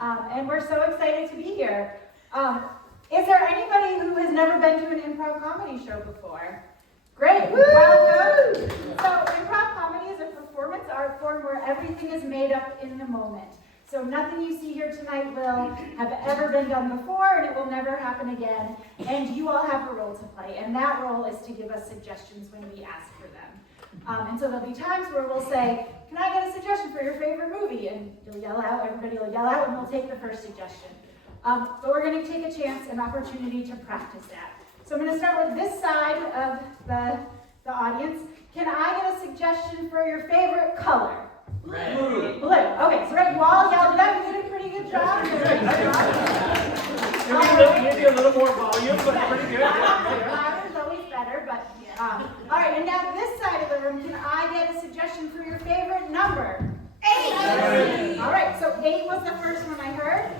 And we're so excited to be here. Is there anybody who has never been to an improv comedy show before? Great, welcome. So improv comedy is a performance art form where everything is made up in the moment. So nothing you see here tonight will have ever been done before, and it will never happen again. And you all have a role to play, and that role is to give us suggestions when we ask for them. And so there'll be times where we'll say, can I get a suggestion for your favorite movie? And you'll yell out, everybody will yell out, and we'll take the first suggestion. But we're going to take a chance, an opportunity to practice that. So I'm going to start with this side of the audience. Can I get a suggestion for your favorite color? Red. Blue. Okay, so red, you all yelled it out. You did a pretty good job. Maybe a little more volume, but pretty good. Louder is always better, but all right, and now this side of the room, can I get a suggestion for your favorite number? 8. All right, so 8 was the first one I heard.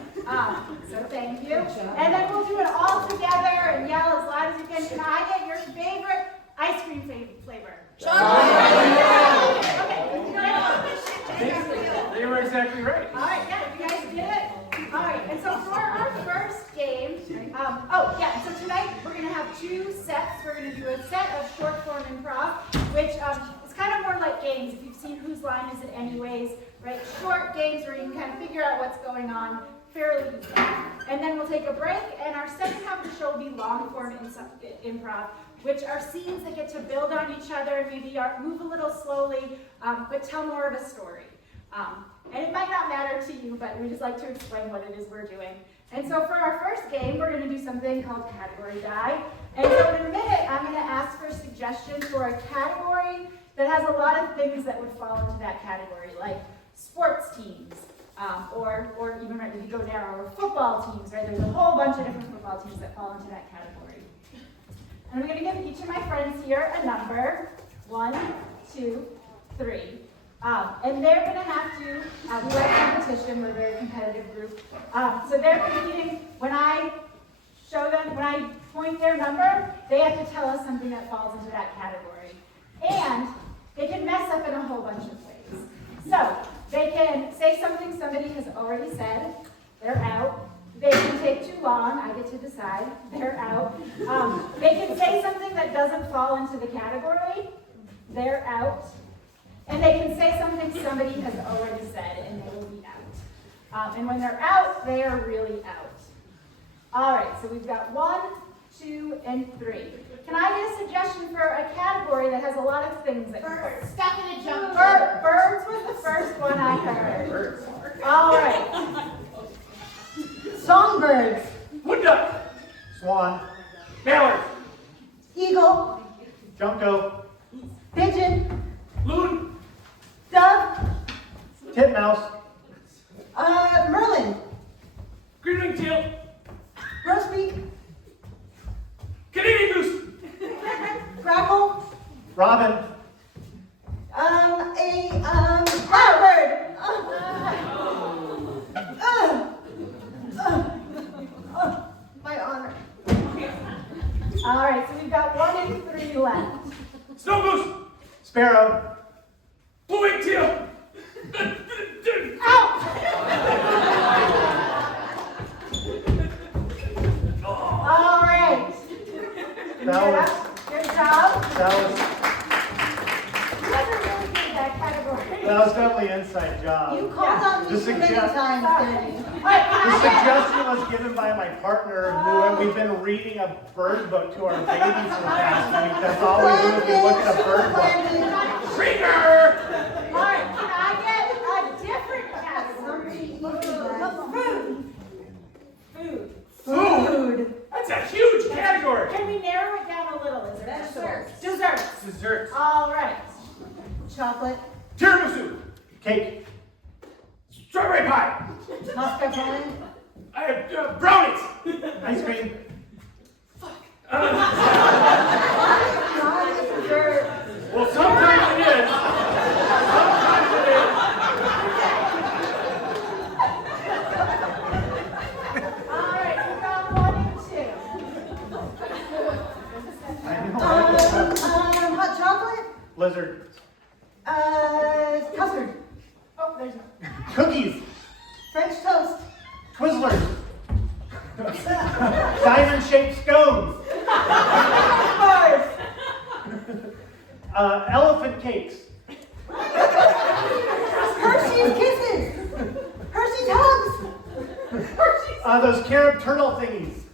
So thank you. And then we'll do it all together and yell as loud as you can. Can I get your favorite ice cream flavor? Chocolate. Okay. They were exactly right. All right, yeah, you guys did it. All right, and so for our first game, so tonight we're going to have 2 sets. We're going to do a set of short form improv, which is kind of more like games. If you've seen Whose Line Is It Anyways, right? Short games where you can kind of figure out what's going on fairly easily. And then we'll take a break, and our second half of the show will be long form improv, which are scenes that get to build on each other and maybe move a little slowly, but tell more of a story. And it might not matter to you, but we just like to explain what it is we're doing. And so for our first game, we're going to do something called Category Die. And so in a minute, I'm going to ask for suggestions for a category that has a lot of things that would fall into that category, like sports teams, or even if you go narrower, football teams, right? There's a whole bunch of different football teams that fall into that category. And I'm going to give each of my friends here a number, 1, 2, 3. And they're going to have to, we like competition, we're a very competitive group. So they're competing, when I point their number, they have to tell us something that falls into that category. And they can mess up in a whole bunch of ways. So they can say something somebody has already said, they're out. They can take too long, I get to decide, they're out. They can say something that doesn't fall into the category, they're out. And they can say something somebody has already said, and they will be out. And when they're out, they are really out. All right, so we've got 1, 2, and 3. Can I get a suggestion for a category that has a lot of things that Birds. Stuck in a jump. Birds was the first one I heard. Birds. All right. Songbirds. Wood duck. Swan, Mallard. Eagle. Junco, Pigeon. Loon. Dove. titmouse, Merlin. Green-winged teal. Grosbeak. Canadian goose. Grackle. robin, Blackbird. My honor. All right, so we've got 1 and 3 left. Snow goose. sparrow, Blue-winged teal. All right. Good job. You guys are really good at that category. that was definitely an inside job. You called on me The too many suggest- times, Danny. All right, The can I get- suggestion was given by my partner, who we've been reading a bird book to our babies for the past week. That's all we do is we look at a bird book. Ringer. All right, can I get a different category? Food. Food. That's a huge category. Can we narrow it down a little? Is there Desserts. Desserts. Desserts. All right. Chocolate. Tiramisu. Cake, Strawberry pie. Mascarpone. I have brownies. ice cream, Dessert. Well, sometimes it is. Sometimes it is. All right, we've got 1 and 2. I know, Hot chocolate. blizzard, Custard. Oh, there's no. cookies, French toast. Twizzlers. Diamond-shaped scones. Bars. Elephant cakes. Hershey's Kisses. Hershey's Hugs. Those carob turtle thingies.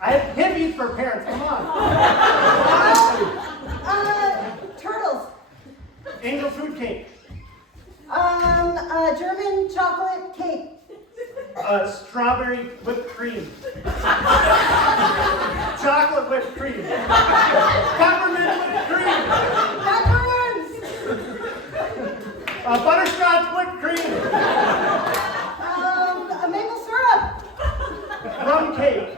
I have hippies for parents, come on. Turtles. Angel food cake. German chocolate cake. Strawberry whipped cream. Chocolate whipped cream. Peppermint whipped cream. Macaroons. Butterscotch whipped cream. A maple syrup. Rum cake.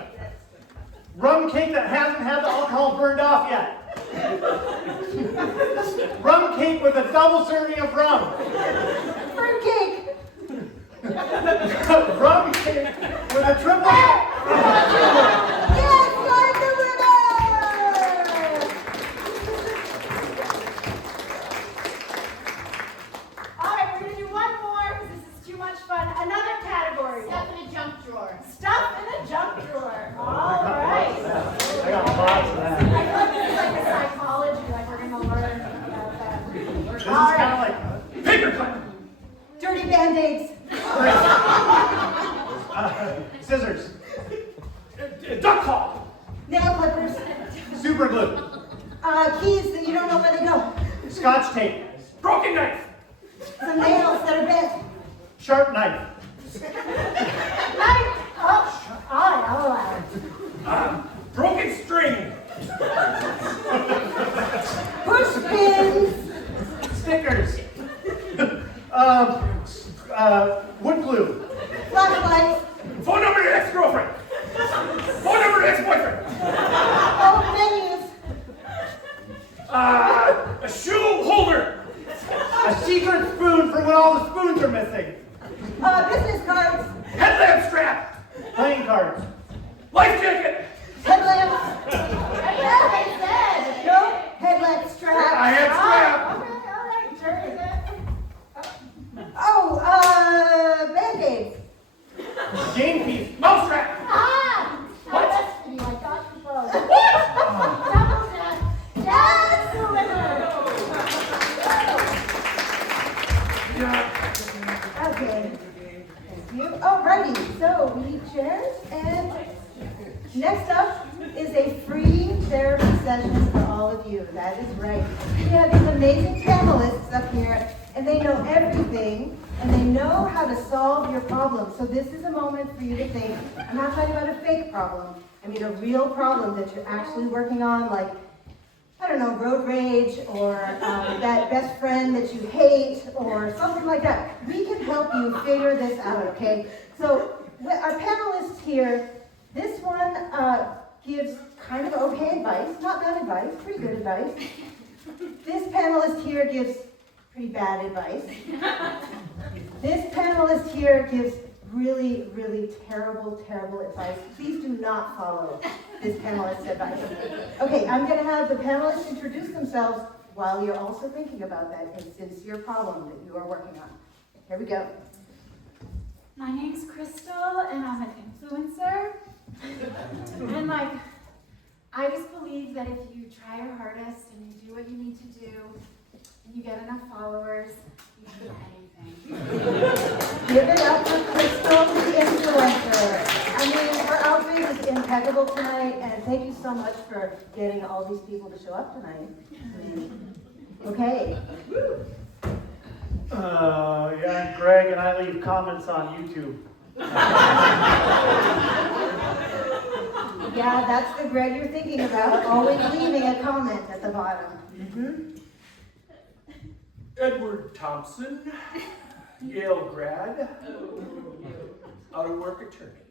Rum cake that hasn't had the alcohol burned off yet. Rum cake with a double serving of rum. Fruit cake. Rum cake with a triple. Yes, I'm the winner. All right, we're going to do one more because this is too much fun. Another category. Stuff in a junk drawer. Stuff in a junk drawer. All right. I got lots of that. I feel like this is like a psychology, like we're going to learn about that. This is kind of like paperclip. Dirty Band-Aids. Scissors. Duck call. Nail clippers. Super glue. Keys that you don't know where they go. Scotch tape. Broken knife. Some nails that are bent. Sharp knife. Broken string. Push pins. Stickers. Wood glue. Flashlights. Phone number to ex-girlfriend. Phone number to ex-boyfriend. Old menus. A shoe holder. A secret spoon for when all the spoons are missing. Business cards. Headlamp strap. Playing cards. Life jacket. Headlamps. Yeah, they said. No, headlamp strap. I had strap. Okay, all right, sure. Oh, Band-Aids. Game piece. Mouse trap. What? I got you both. What? Double check. That's the winner. Yeah. Okay. Thank you. Alrighty, so we need chairs, and next up is a free therapy session for all of you. That is right. We have these amazing panelists up here, and they know everything, and they know how to solve your problems. So this is a moment for you to think. I'm not talking about a fake problem. I mean a real problem that you're actually working on, like, I don't know, road rage, or that best friend that you hate, or something like that. We can help you figure this out, okay? So our panelists here, this one gives kind of okay advice, not bad advice, pretty good advice. This panelist here gives pretty bad advice. This panelist here gives really, really terrible, terrible advice. Please do not follow this panelist's advice. Okay, I'm going to have the panelists introduce themselves while you're also thinking about that sincere problem that you are working on. Here we go. My name's Crystal, and I'm an influencer. And I just believe that if you try your hardest and you do what you need to do, and you get enough followers, you can do anything. Give it up for Crystal, the influencer. I mean, her outfit is impeccable tonight, and thank you so much for getting all these people to show up tonight. Okay. Yeah, Greg and I leave comments on YouTube. Yeah, that's the Greg you're thinking about, always leaving a comment at the bottom. Edward Thompson, Yale grad, out of work attorney.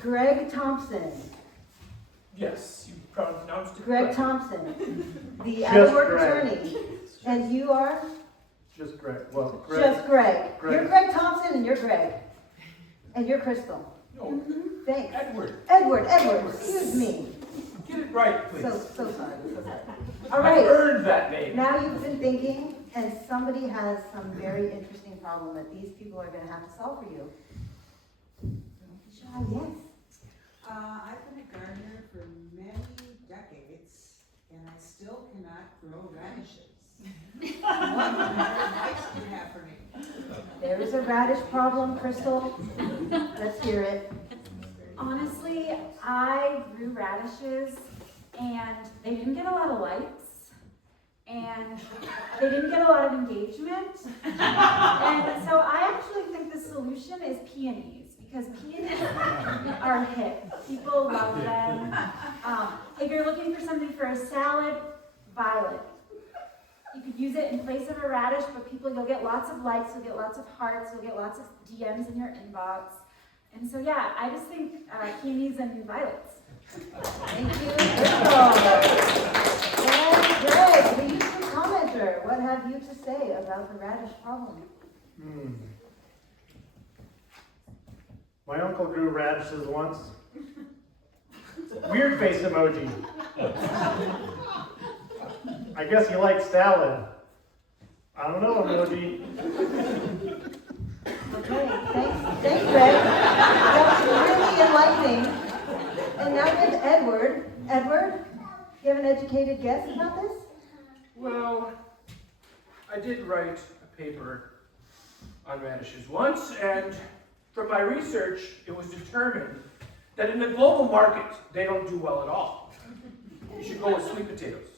Greg Thompson. Yes, you pronounced it Greg correct. Thompson, the Just out-of-work Greg. attorney. And you are? Just Greg. Well, Greg. Just Greg. Greg. You're Greg Thompson and you're Greg. And you're Crystal. No, Thanks. Edward. Edward, excuse me. Get it right, please. So sorry. All I right. earned that name. Now you've been thinking, and somebody has some very interesting problem that these people are gonna have to solve for you. Yes. I've been a gardener for many decades, and I still cannot grow radishes. What advice do you have for me? There is a radish problem, Crystal. Let's hear it. Honestly, I grew radishes and they didn't get a lot of likes and they didn't get a lot of engagement. And so I actually think the solution is peonies because peonies are hip. People love them. If you're looking for something for a salad, violet. You could use it in place of a radish, but you'll get lots of likes, you'll get lots of hearts, you'll get lots of DMs in your inbox. And so yeah, I just think peonies and violets. Thank you, Crystal. And Greg, the YouTube commenter, what have you to say about the radish problem? My uncle grew radishes once. Weird face emoji. I guess he likes salad. I don't know, emoji. Okay, thanks, Greg. That was really enlightening. And now we have Edward. Edward, you have an educated guess about this? Well, I did write a paper on radishes once, and from my research, it was determined that in the global market, they don't do well at all. You should go with sweet potatoes.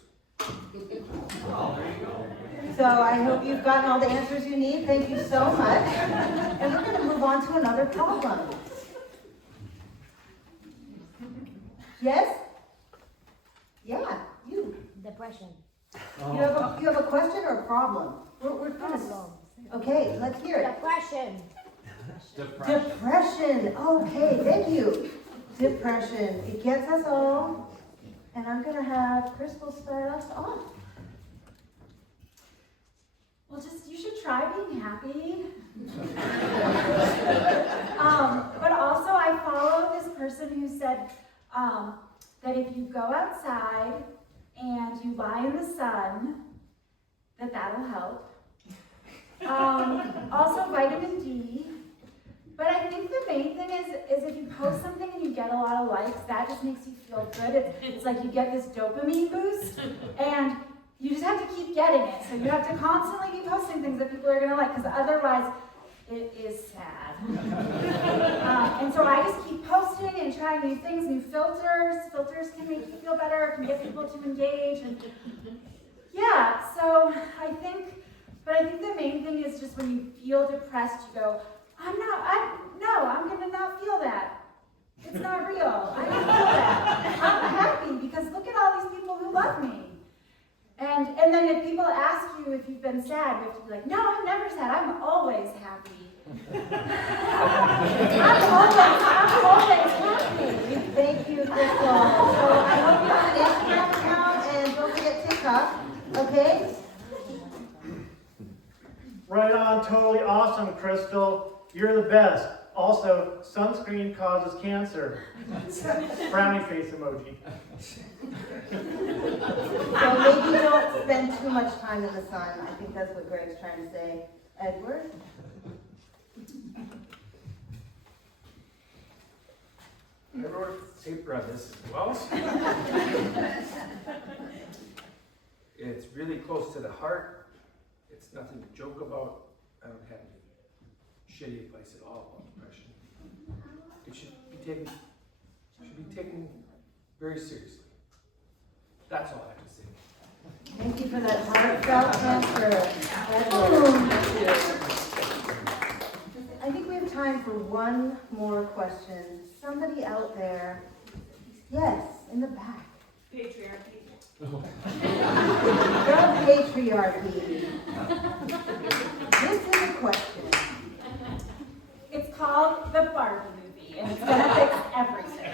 So I hope you've gotten all the answers you need. Thank you so much. And we're going to move on to another problem. Yes? Yeah, you. Depression. You have a question or a problem? We're gonna. Okay, let's hear it. Depression. Depression. Okay, thank you. Depression. It gets us all. And I'm gonna have Crystal start us off. Well, you should try being happy. But also I follow this person who said that if you go outside and you lie in the sun, that'll help. Also vitamin D. But I think the main thing is if you post something and you get a lot of likes, that just makes you feel good. It's like you get this dopamine boost, and you just have to keep getting it. So you have to constantly be posting things that people are going to like, because otherwise it is sad. And so I just keep posting and trying new things, new filters. Filters can make you feel better, can get people to engage. And yeah, so I think the main thing is just when you feel depressed, you go, I'm gonna not feel that. It's not real. I don't feel that. I'm happy because look at all these people who love me. And then if people ask you if you've been sad, you have to be like, no, I'm never sad. I'm always happy. I'm always happy. Thank you, Crystal. So I hope you have an Instagram account and don't forget TikTok. Okay? Right on, totally awesome, Crystal. You're the best. Also, sunscreen causes cancer. Frowny face emoji. So maybe don't spend too much time in the sun. I think that's what Greg's trying to say. Edward? I wrote a paper on this as well. It's really close to the heart. It's nothing to joke about. I don't have any shitty advice at all about depression. It should be taken very seriously. That's all I have to say. Thank you for that heartfelt answer, Edward. I think we have time for one more question. Somebody out there, yes, in the back. Patriarchy. The patriarchy. This is a question. It's called the Barbie movie, and it's gonna fix everything.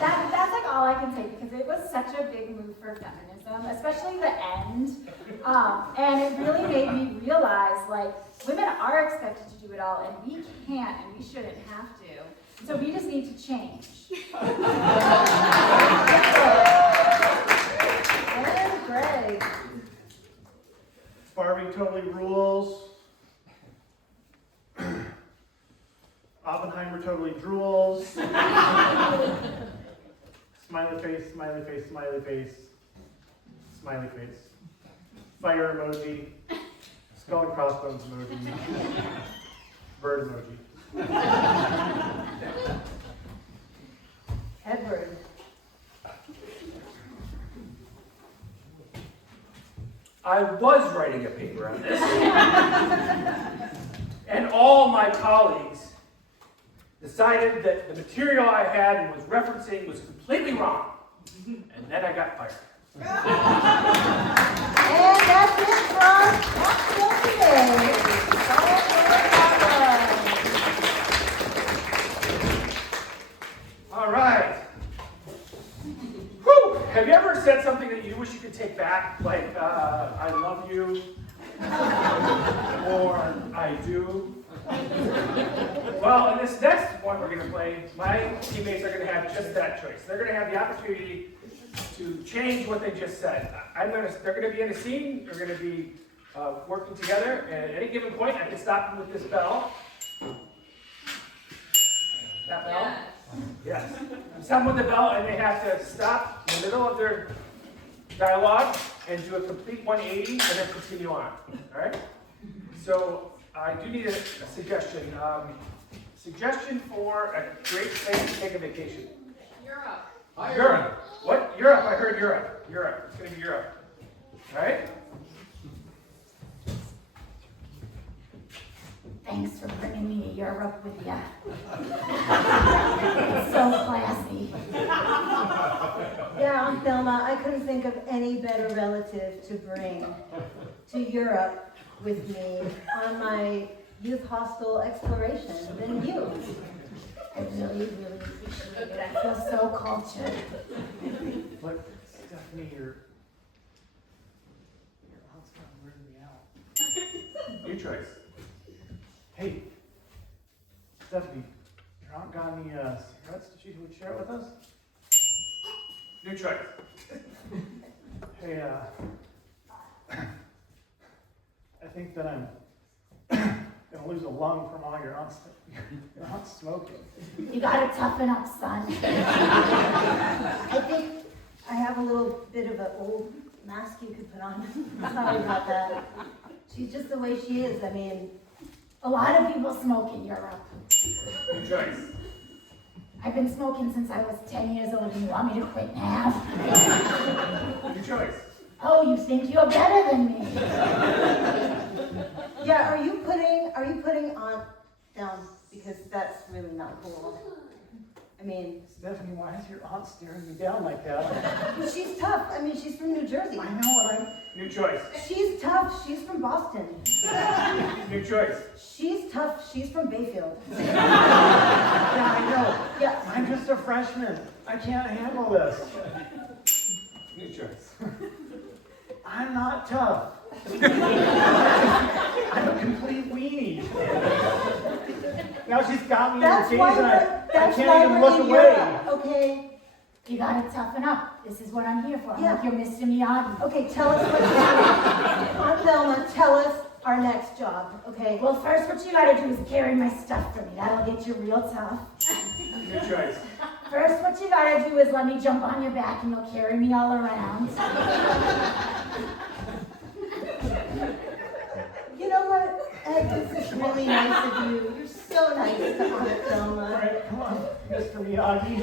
That's like all I can say because it was such a big move for feminism, especially the end. And it really made me realize like women are expected to do it all, and we can't, and we shouldn't have to. So we just need to change. And Greg. Barbie totally rules. Oppenheimer totally drools. Smiley face, smiley face, smiley face, smiley face. Fire emoji. Skull and crossbones emoji. Bird emoji. Edward. I was writing a paper on this. And all my colleagues decided that the material I had and was referencing was completely wrong. And then I got fired. And that's it from Knoxville today. All right. Whew. Have you ever said something that you wish you could take back? Like, I love you. Or I do. Well, in this next one we're going to play, my teammates are going to have just that choice. They're going to have the opportunity to change what they just said. They're going to be in a scene. They're going to be working together. And at any given point, I can stop them with this bell. That bell? Yes. Stop them with the bell, and they have to stop in the middle of their dialogue and do a complete 180 and then continue on. All right? So I do need a suggestion. Suggestion for a great place to take a vacation. Europe. Europe. What? Europe. I heard Europe. Europe. It's going to be Europe. All right? Thanks for bringing me to Europe with you. It's so classy. Yeah, Aunt Thelma, I couldn't think of any better relative to bring to Europe with me on my youth hostel exploration than you. I really, really appreciate it. I feel so cultured. But Stephanie, your house kind of weirded me out. Your choice. Hey, Stephanie, your aunt got any cigarettes that she would share it with us? Your choice. Hey, I think that I'm gonna lose a lung from all your aunt's smoking. You gotta toughen up, son. I think I have a little bit of an old mask you could put on. Sorry about that. She's just the way she is. I mean, A lot of people smoke in Europe. Your choice. I've been smoking since I was 10 years old, and you want me to quit now? Your choice. Oh, you think you're better than me? yeah, are you putting Aunt down? Because that's really not cool. I mean, Stephanie, why is your aunt staring me down like that? she's tough. I mean, she's from New Jersey. I know what I'm... Your choice. She's tough. She's from Boston. Your choice. She's tough. She's from Bayfield. Yeah, I know. Yeah. I'm just a freshman. I can't handle this. Your choice. I'm not tough. I'm a complete weenie. Now she's got me in That's the why days and we're, I that's can't why even we're look in away. Europe, okay? You gotta toughen up. This is what I'm here for. I'm Yeah. like your Mr. Miyagi. Okay, tell us what to do. Aunt Thelma, tell us our next job, okay? Well, first what you gotta do is carry my stuff for me. That'll get you real tough. Your choice. First what you gotta do is let me jump on your back and you'll carry me all around. You know what, Ed, this is really nice of you. You're so nice to Aunt All Thelma. right, come on, Mr. Miyagi.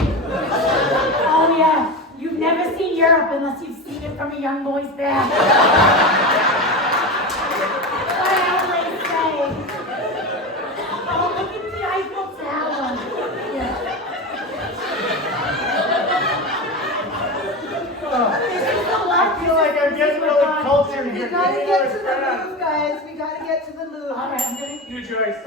Oh yeah, you've never seen Europe unless you've seen it from a young boy's back. What I always say. Oh, look at the Eiffel Tower. Yeah. This is the I left. feel like I'm getting really cultured We here. gotta get to the Louvre, guys. We gotta get to the All Louvre. right, I'm gonna. Your choice.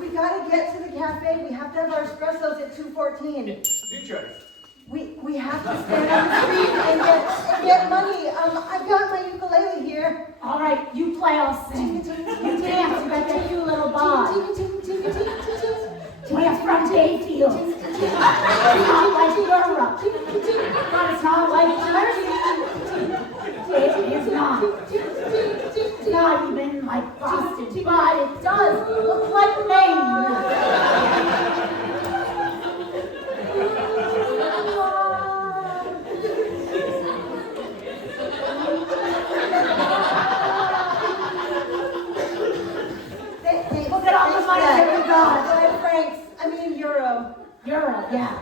We gotta get to the cafe. We have to have our espressos at 2:14. Your choice. We have to stand on the street and get money. I've got my ukulele here. All right, you play, I'll sing. You dance, you got that cute little bar. We're from Bayfield. It's not like Europe. But it's not like Jersey. It is not. at all the money that we got. 5 francs, I mean euro. Euro, yeah.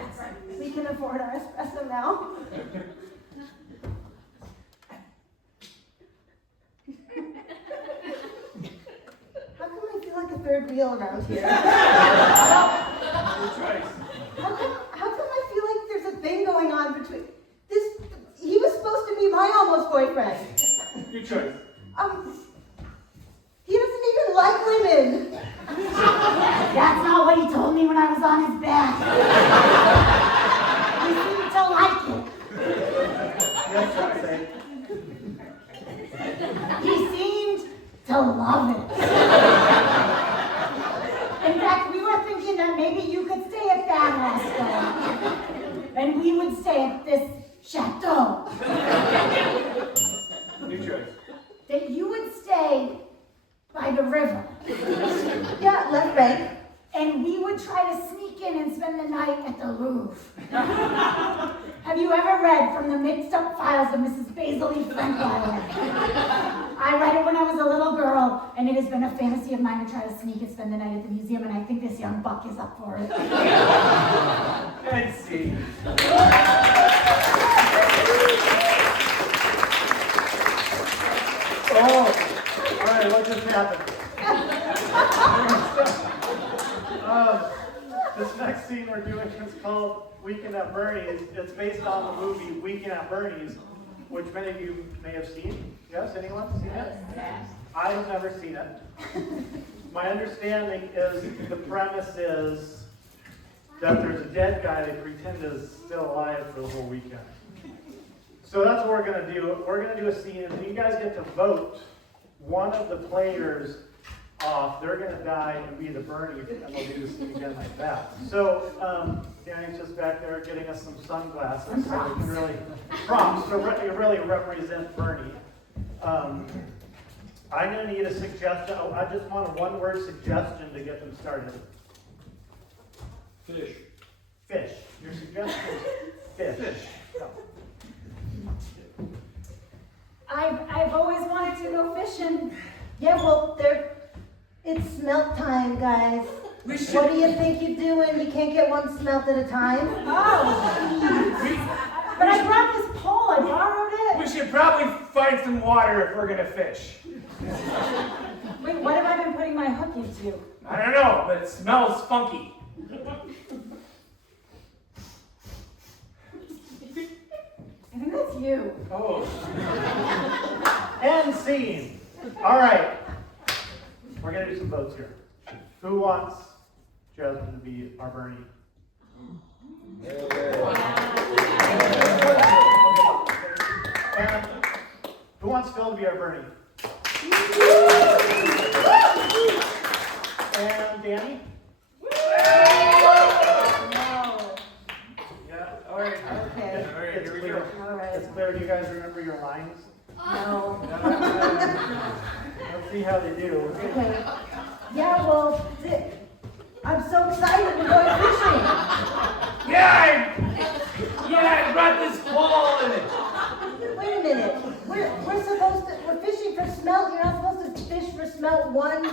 We can afford our espresso now. How come I feel like a third wheel around here? How come I feel like there's a thing going on between this? He was supposed to be my almost boyfriend. Your choice. He doesn't even like women. That's not what he told me when I was on his back. He seemed to like it. Yes, I say. He seemed to love it. In fact, we were thinking that maybe you could stay at that hostel. And we would stay at this chateau. Your choice. That you would stay by the river. Yeah, left bank. And we would try to sneak in and spend the night at the Louvre. Have you ever read from the mixed up files of Mrs. Basil E. Frankweiler? I read it when I was a little girl, and it has been a fantasy of mine to try to sneak and spend the night at the museum, and I think this young buck is up for it. And see. Oh, all right, what just happened? This next scene we're doing is called Weekend at Bernie's. It's based on the movie Weekend at Bernie's, which many of you may have seen. Yes, anyone seen it? I have never seen it. My understanding is the premise is that there's a dead guy they pretend is still alive for the whole weekend. So that's what we're going to do. We're going to do a scene, and you guys get to vote one of the players off. They're going to die and be the Bernie, and they'll do this scene again like that. So Danny's just back there getting us some sunglasses so we can really prompts to really represent Bernie. I'm going to need a suggestion. Oh, I just want a one-word suggestion to get them started. Fish. Fish. Your suggestion is fish. Go. I've always wanted to go fishing. Yeah, well, it's smelt time, guys. We should- What do you think you're doing? You can't get one smelt at a time? Oh, but I brought this pole. I borrowed We it. should probably find some water if we're gonna fish. Wait, what have I been putting my hook into? I don't know, but it smells funky. I think that's you. Oh. End scene. All right. We're going to do some votes here. Who wants Jasmine to be our Bernie? And who wants Phil to be our Bernie? And Danny? Yeah, all right. Okay. All right, It's here we clear. go. All right. It's clear. Do you guys remember your lines? No. Let's see how they do. Okay. Yeah, well, I'm so excited. We're going fishing. Yeah, I brought this pole and Wait a minute. We're fishing for smelt. You're not supposed to fish for smelt one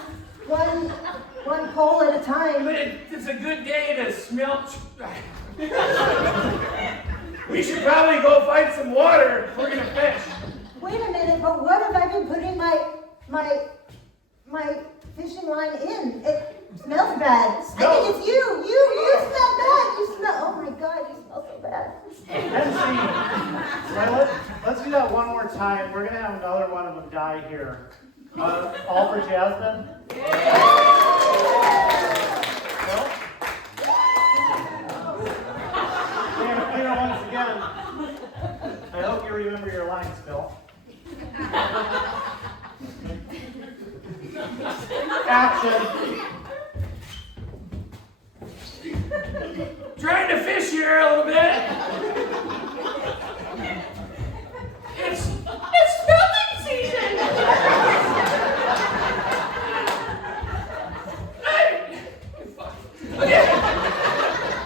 pole at a time. but it's a good day to smell. We should probably go find some water if we're gonna fish. Wait a minute, but what have I been putting my fishing line in? It smells bad. I think it's you. You smell bad. You smell. Oh my God, you smell so bad. End scene. Right, let's do that one more time. We're gonna have another one of them die here. All for Jasmine. Phil? Clear once again. I hope you remember your lines, Phil. Action. Trying to fish here a little bit. It's smelting season.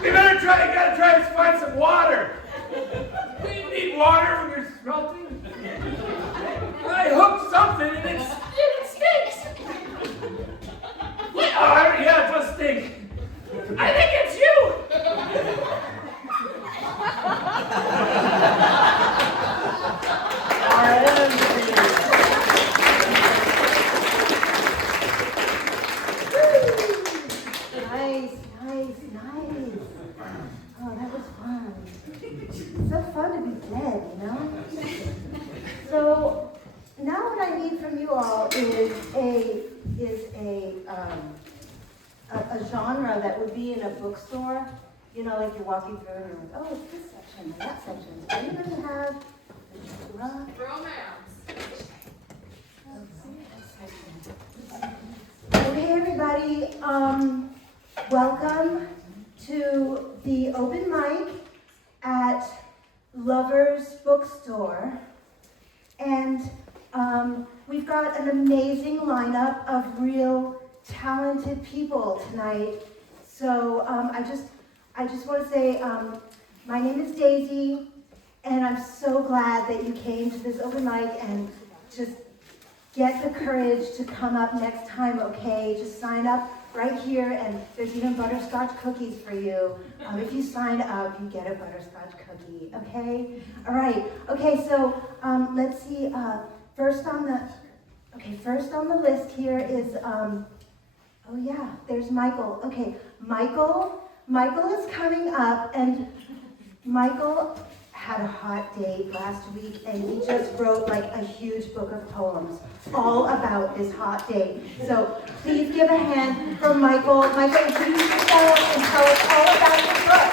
We gotta try to find some water. We need water when you're smelting. I hooked something and it stinks. Oh, I must think, I think it's you! Nice, nice, nice. Oh, that was fun. So fun to be dead, you know? So now what I need from you all is a genre that would be in a bookstore. You know, like you're walking through and you're like, oh, it's this section or that section. Does anybody have a genre? Okay, everybody, welcome to the open mic at Lovers Bookstore. And we've got an amazing lineup of real talented people tonight. So I just want to say, my name is Daisy, and I'm so glad that you came to this open mic, and just get the courage to come up next time, okay? Just sign up right here, and there's even butterscotch cookies for you. If you sign up, you get a butterscotch cookie, okay? All right, okay, so let's see, first on the list here is, oh yeah, there's Michael. Okay, Michael is coming up, and Michael had a hot date last week, and he just wrote like a huge book of poems all about this hot date. So please give a hand for Michael. Michael, introduce yourself and tell us all about your book.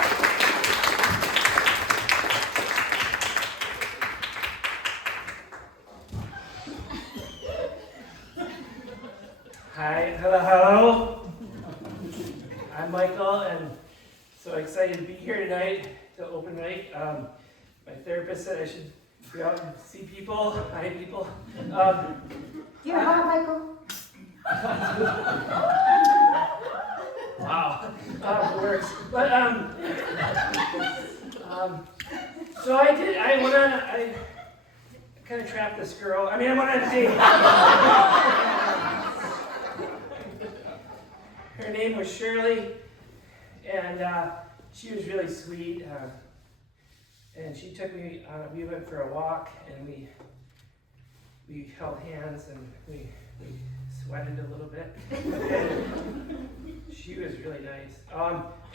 Hi, hello. I'm Michael, and so excited to be here tonight to open mic. My therapist said I should go out and see people, hi people. You're hot, Michael. Wow, it works. But so I kind of trapped this girl. I went on a date. Her name was Shirley, and she was really sweet. And she took me, we went for a walk, and we held hands, and we sweated a little bit. And she was really nice.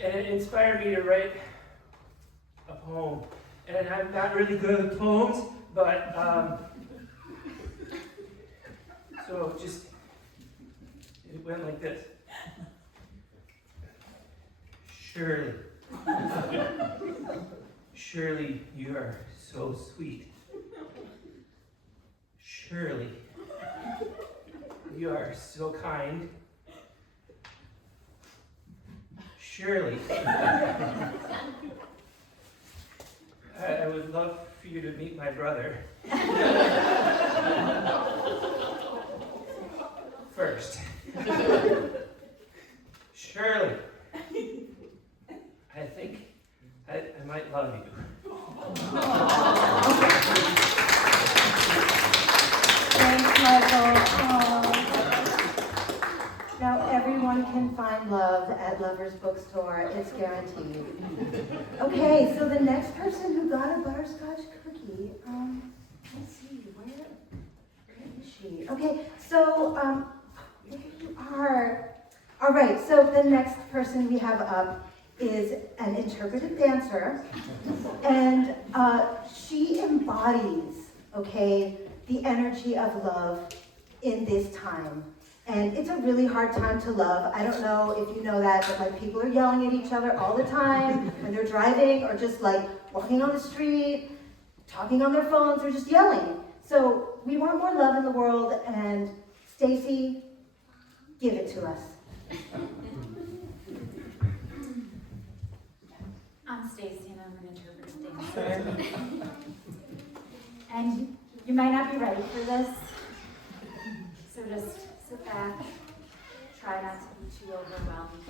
And it inspired me to write a poem. And I'm not really good at poems, but so just, it went like this. Shirley. Shirley, you are so sweet. Shirley, you are so kind. Shirley, I would love for you to meet my brother. First. Shirley, I think I might love you. Thanks, Michael. Now everyone can find love at Lovers Bookstore. It's guaranteed. Okay, so the next person who got a butterscotch cookie, let's see, where is she? Okay, so, there you are. All right, so the next person we have up is an interpretive dancer, and she embodies, okay, the energy of love in this time. And it's a really hard time to love. I don't know if you know that, but like people are yelling at each other all the time when they're driving or just like walking on the street, talking on their phones, or just yelling. So we want more love in the world, and Stacy, give it to us. I'm Stacy, and I'm an interpretive dancer. And you might not be ready for this, so just sit back, try not to be too overwhelmed.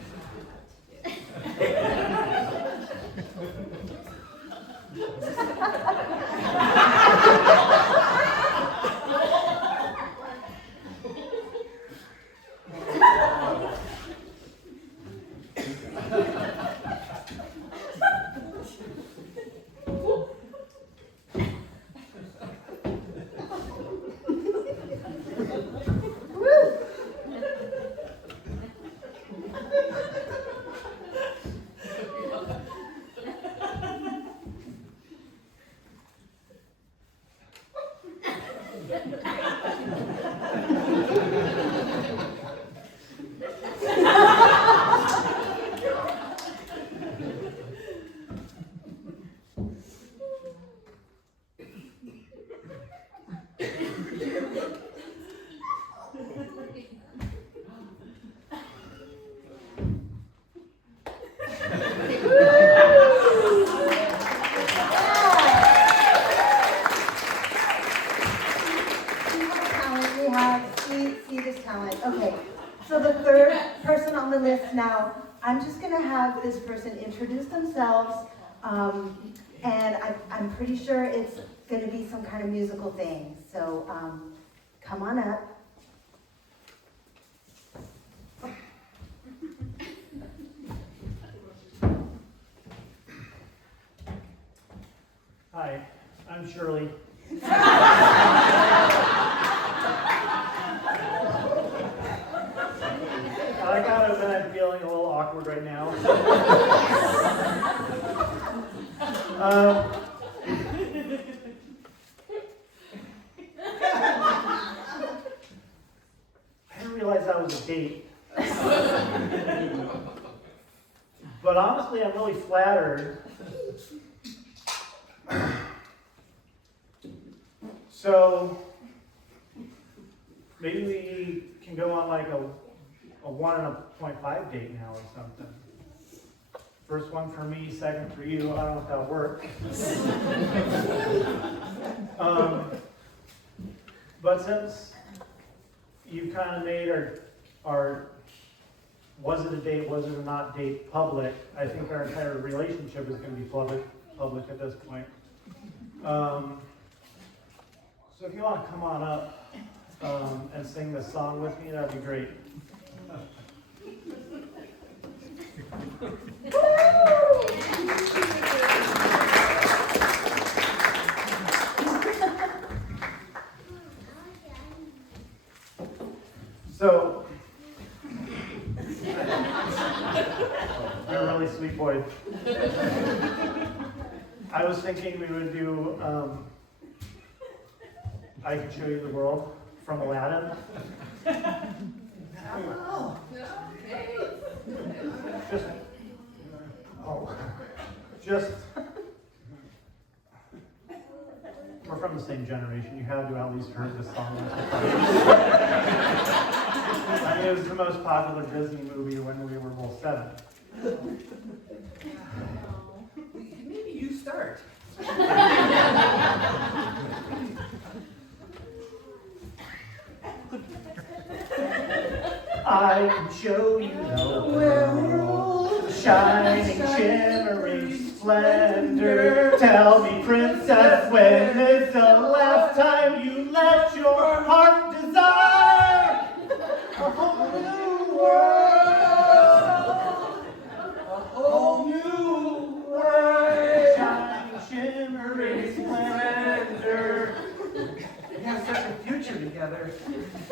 So the third person on the list now, I'm just gonna have this person introduce themselves, and I'm pretty sure it's gonna be some kind of musical thing. So come on up. Hi, I'm Shirley. I gotta admit I'm feeling a little awkward right now. I didn't realize that was a date. But honestly, I'm really flattered. So maybe we can go on like a 1.5 date now or something. First one for me, second for you. I don't know if that'll work. But since you've kind of made our was it a date, was it a not date public, I think our entire relationship is going to be public at this point. So if you want to come on up and sing this song with me, that'd be great. So, you're a really sweet boy. I was thinking we would do I Can Show You the World from Aladdin. Just, we're from the same generation. You have to at least heard this song once or twice. I mean, it was the most popular Disney movie when we were both 7. Maybe you start. I can show you the world, shining, shimmering splendor. Tell me, princess, when is the last time you let your heart desire a whole new world? A whole new world, shining, shimmering splendor. We have such a future together.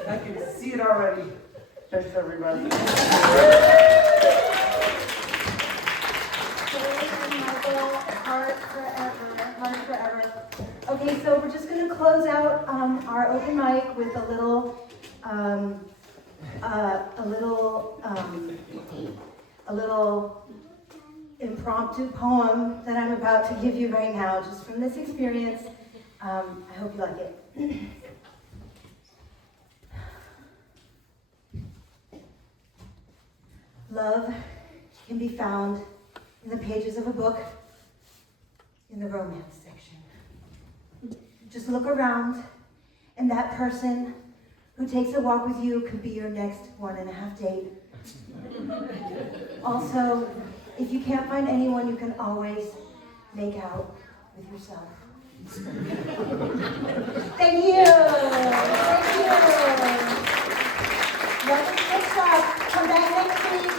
I can see it already. Thanks, everybody. Heart forever. Okay, so we're just going to close out our open mic with a little impromptu poem that I'm about to give you right now, just from this experience. I hope you like it. Love can be found in the pages of a book, in the romance section. Just look around, and that person who takes a walk with you could be your next 1.5 date. Also, if you can't find anyone, you can always make out with yourself. Thank you. Thank you. Good job. Come back next week.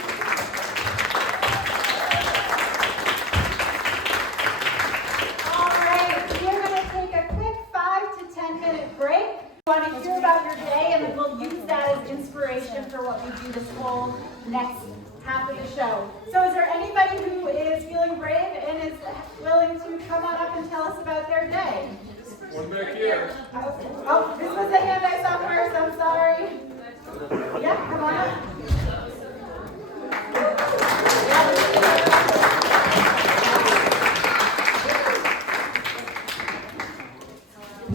All right, we're going to take a quick 5 to 10 minute break. We want to hear about your day, and then we'll use that as inspiration for what we do this whole next half of the show. So is there anybody who is feeling brave and is willing to come on up and tell us about their day? One back here. Oh, this was the hand I saw first. I'm sorry. Yeah, come on up.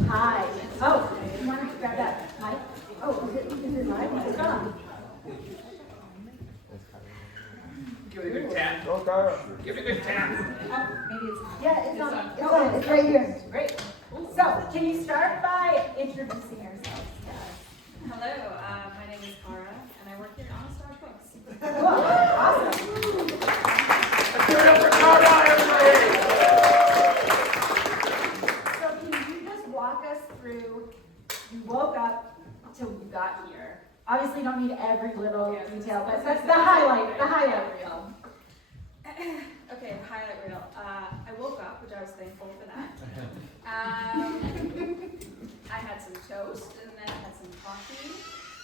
Hi. Oh, you want to grab that mic? Oh, is it mine? It's gone. Give it a good tap. Give it a good tap. Oh, maybe it's. Yeah, it's on. It's right here. Great. So, can you start by introducing yourself? Hello, my name is Cara, and I work here in detail, but that's the highlight reel. Okay, the highlight reel. I woke up, which I was thankful for that. I had some toast, and then I had some coffee,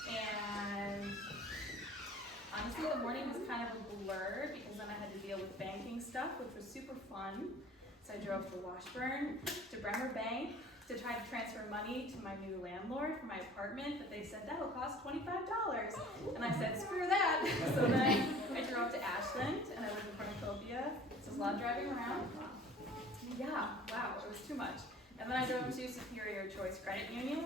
and honestly, the morning was kind of a blur because then I had to deal with banking stuff, which was super fun. So I drove to Washburn, to Bremer Bank, to try to transfer money to my new landlord for my apartment, but they said that will cost $25. And I said, screw that. So then I drove to Ashland, and I live in Cornucopia. So it's a lot of driving around. Yeah, wow, it was too much. And then I drove to Superior Choice Credit Union.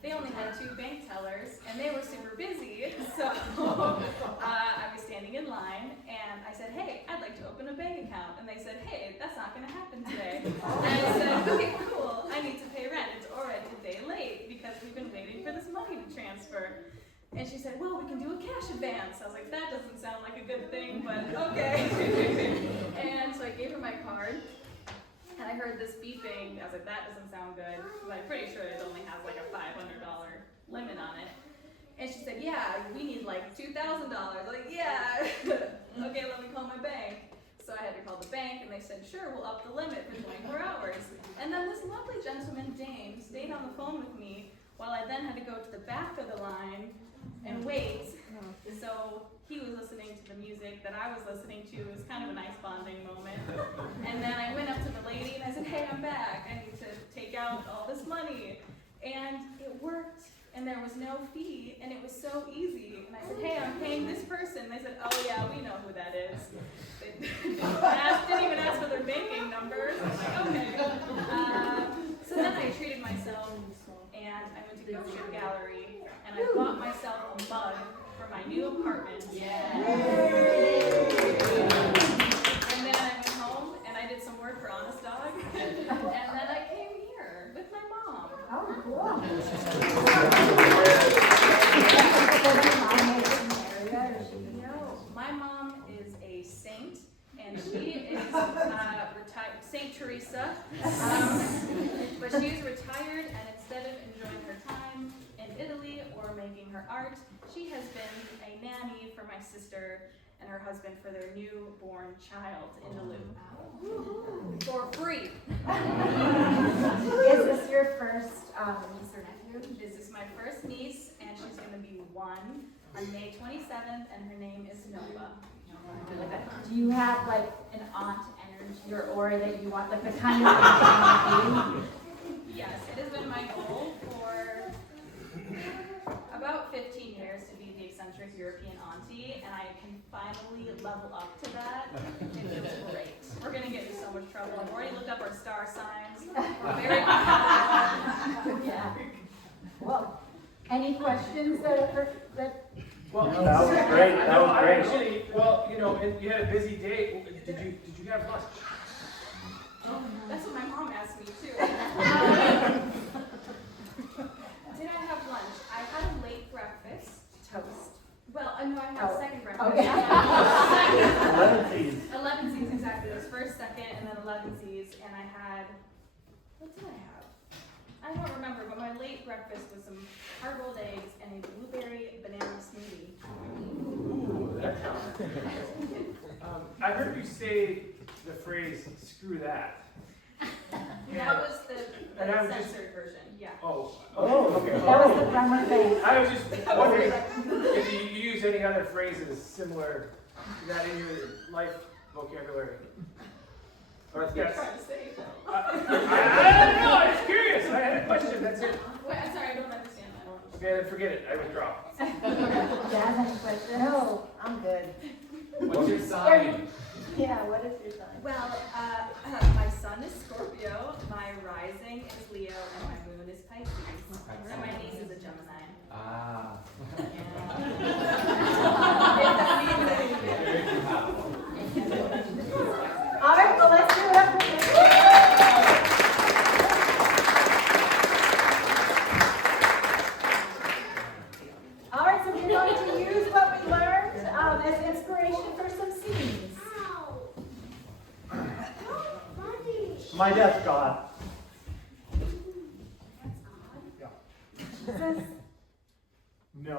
They only had 2 bank tellers, and they were super busy, so I was standing in line, and I said, hey, I'd like to open a bank account. And they said, hey, that's not going to happen today. And I said, okay, cool, I need to pay rent. It's already a day late because we've been waiting for this money to transfer. And she said, well, we can do a cash advance. I was like, that doesn't sound like a good thing, but okay. And so I gave her my card. And I heard this beeping. I was like, that doesn't sound good. Because I'm pretty sure it only has like a $500 limit on it. And she said, yeah, we need like $2,000. I'm like, yeah. Okay, let me call my bank. So I had to call the bank, and they said, sure, we'll up the limit for 24 hours. And then this lovely gentleman, James, stayed on the phone with me while I then had to go to the back of the line and wait. So he was listening to the music that I was listening to. It was kind of a nice bonding moment. And then I went up to the lady and I said, hey, I'm back. I need to take out all this money. And it worked. And there was no fee. And it was so easy. And I said, hey, I'm paying this person. They said, oh yeah, we know who that is. They didn't even ask for their banking numbers. I was like, okay. So then I treated myself. And I went to Go Shoot Gallery. And I bought myself a mug for my new apartment. Yeah. And then I went home and I did some work for Honest Dog. And then I came here with my mom. Oh, cool. No, my mom is a saint, and she is retired, Saint Teresa. But she's retired, and instead of enjoying her time in Italy or making her art, she has been a nanny for my sister and her husband for their newborn child in Duluth. For free. Is this your first niece or nephew? This is my first niece, and she's going to be 1 on May 27th, and her name is Nova. Do you have like an aunt energy or aura that you want, like the kind of aunt Yes, it has been my goal for about 15 years to be the eccentric European auntie, and I can finally level up to that. It feels great. We're going to get in so much trouble. I've already looked up our star signs. We're very compatible. Yeah. Well, any questions that Well, That was great, that No, was I great. actually, well, you know, and you had a busy day. Did you have lunch? That's what my mom asked me too. Did I have lunch? I had a late breakfast. toast? Well, no, I had a second breakfast. Okay. 11 C's exactly. It was first, second, and then 11 C's, and I had, what did I have? I don't remember, but my late breakfast was some hard-boiled eggs and a blueberry banana smoothie. Ooh, that counts. I heard you say the phrase "screw that." That was the And I was just- censored version, yeah. Oh, Okay. That was the Bremer thing. I was just wondering if you use any other phrases similar to that in your life vocabulary. Or if You're that's, trying to say. I don't know, I was curious. I had a question, that's it. Wait, I'm sorry, I don't understand that. Okay, then forget it, I withdraw. Jazz, any questions? No, I'm good. What's your sign? Yeah, what is your sign? Well, my sun is Scorpio, my rising is Leo, and my moon is Pisces. And my niece is a Gemini. Ah. If that means anything. Very compatible. All right, well, let's do it up. All right, so we're going to use what we learned as inspiration for some scenes. My dad's God. Jesus. No,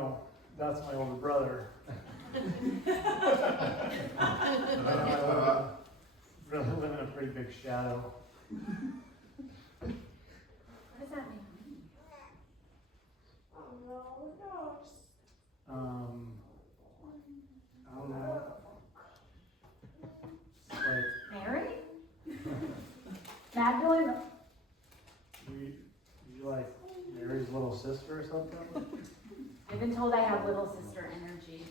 that's my older brother. shadow. What does that mean? I don't know. It's like Mary? Magdalene? you like Mary's little sister or something? I've been told I have little sister energy.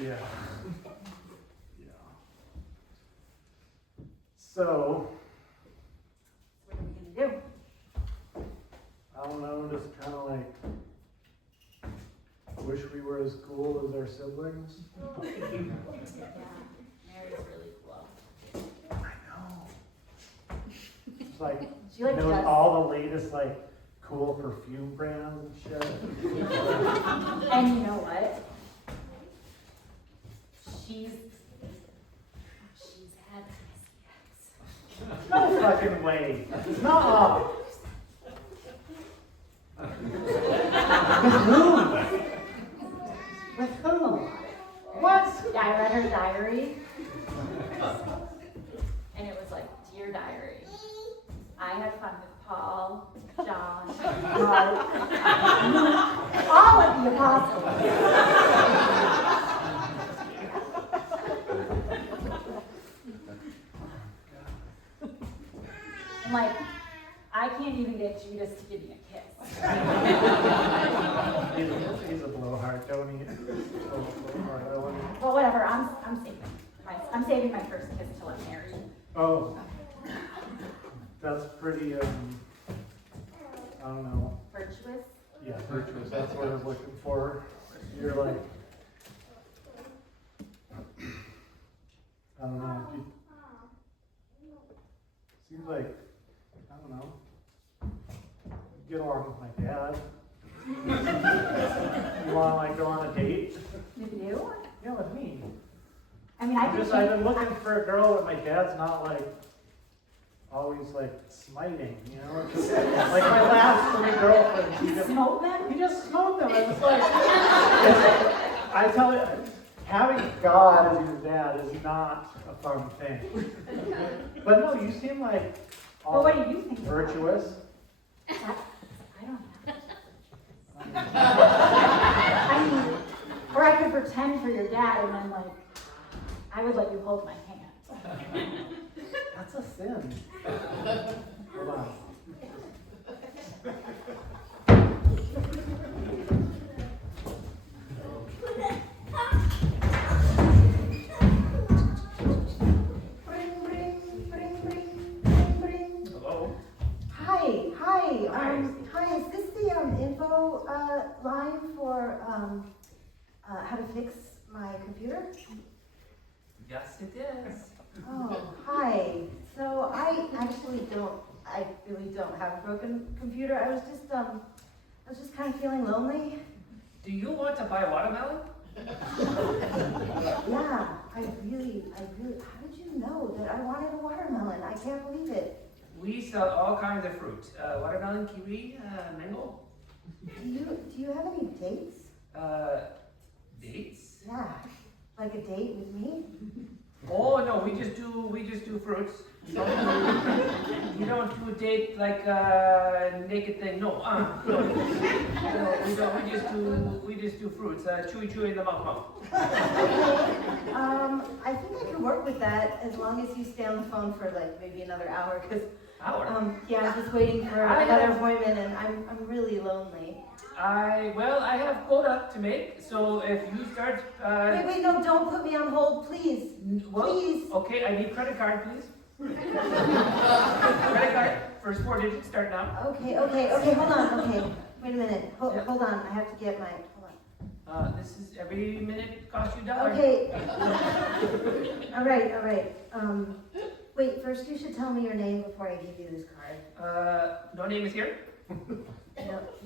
Yeah. Yeah. So, What are we gonna do? I don't know, just kind of like wish we were as cool as our siblings. Yeah, Mary's really cool. I know. It's like, She like knows does. all the latest like cool perfume brands and shit. And you know what? She's had STIs. No fucking way. Nuh-uh. With whom? With who? What? Yeah, I read her diary. And it was like, dear diary, I had fun with Paul, John, Mark, all of the apostles. And like, I can't even get Judas to give me a kiss. He's a blowhard, don't he? Blowhard, I want him. Well, whatever, I'm saving my first kiss till I'm married. Oh. That's pretty, I don't know. Virtuous. Yeah, virtuous, that's what I was looking for. You're like, I don't know. Seems like, I don't know. Get along with my dad. You wanna like go on a date? You do? Yeah, with me. I mean, I I've could been looking for a girl that my dad's not like, always like smiting, you know? Just, like my last 3 girlfriends, he just smoke them. He just smoked them. It's like, I tell you, having God as your dad is not a fun thing. But no, you seem like Well, what do you think? virtuous. I don't know. I mean, or I could pretend for your dad and then like, I would let you hold my hand. That's a sin. Hold on. Bring, bring, bring, bring, bring, bring. Hello? Hi, hi, is this the info line for how to fix my computer? Yes, it is. Oh, hi. So I really don't have a broken computer. I was just kind of feeling lonely. Do you want to buy watermelon? Yeah, I really, how did you know that I wanted a watermelon? I can't believe it. We sell all kinds of fruit. Watermelon, kiwi, mango. Do you have any dates? Dates? Yeah, like a date with me? Oh no, we just do fruits. You don't do a date like a naked thing. No, no. No, we don't. We just do fruits. Chewy in the mouth. I think I can work with that as long as you stay on the phone for like maybe another hour, because Hour. yeah, I'm just waiting for another appointment and I'm really lonely. I have quota to make. So if you start. Wait, no, don't put me on hold, please. Well, Please. okay, I need credit card, please. Credit card, first 4 digits, start now. Okay, hold on, okay. Wait a minute, Yeah. hold on, I have to get my, hold on. This is every minute costs you $1. Okay. All right. Wait, first you should tell me your name before I give you this card. No name is here.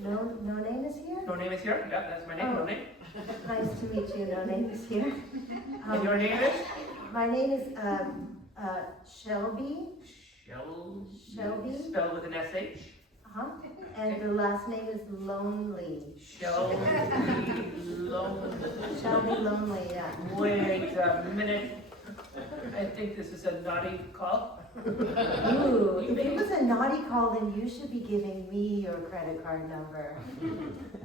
No name is here? No name is here. Yeah, that's my name. Oh. No name. Nice to meet you, no name is here. And your name is? My name is, Shelby. Shelby. Spelled with an SH. Uh-huh. And the last name is Lonely. Shelby Lonely. Shelby Lonely, yeah. Wait a minute. I think this is a naughty call. Ooh, if it was a naughty call, then you should be giving me your credit card number.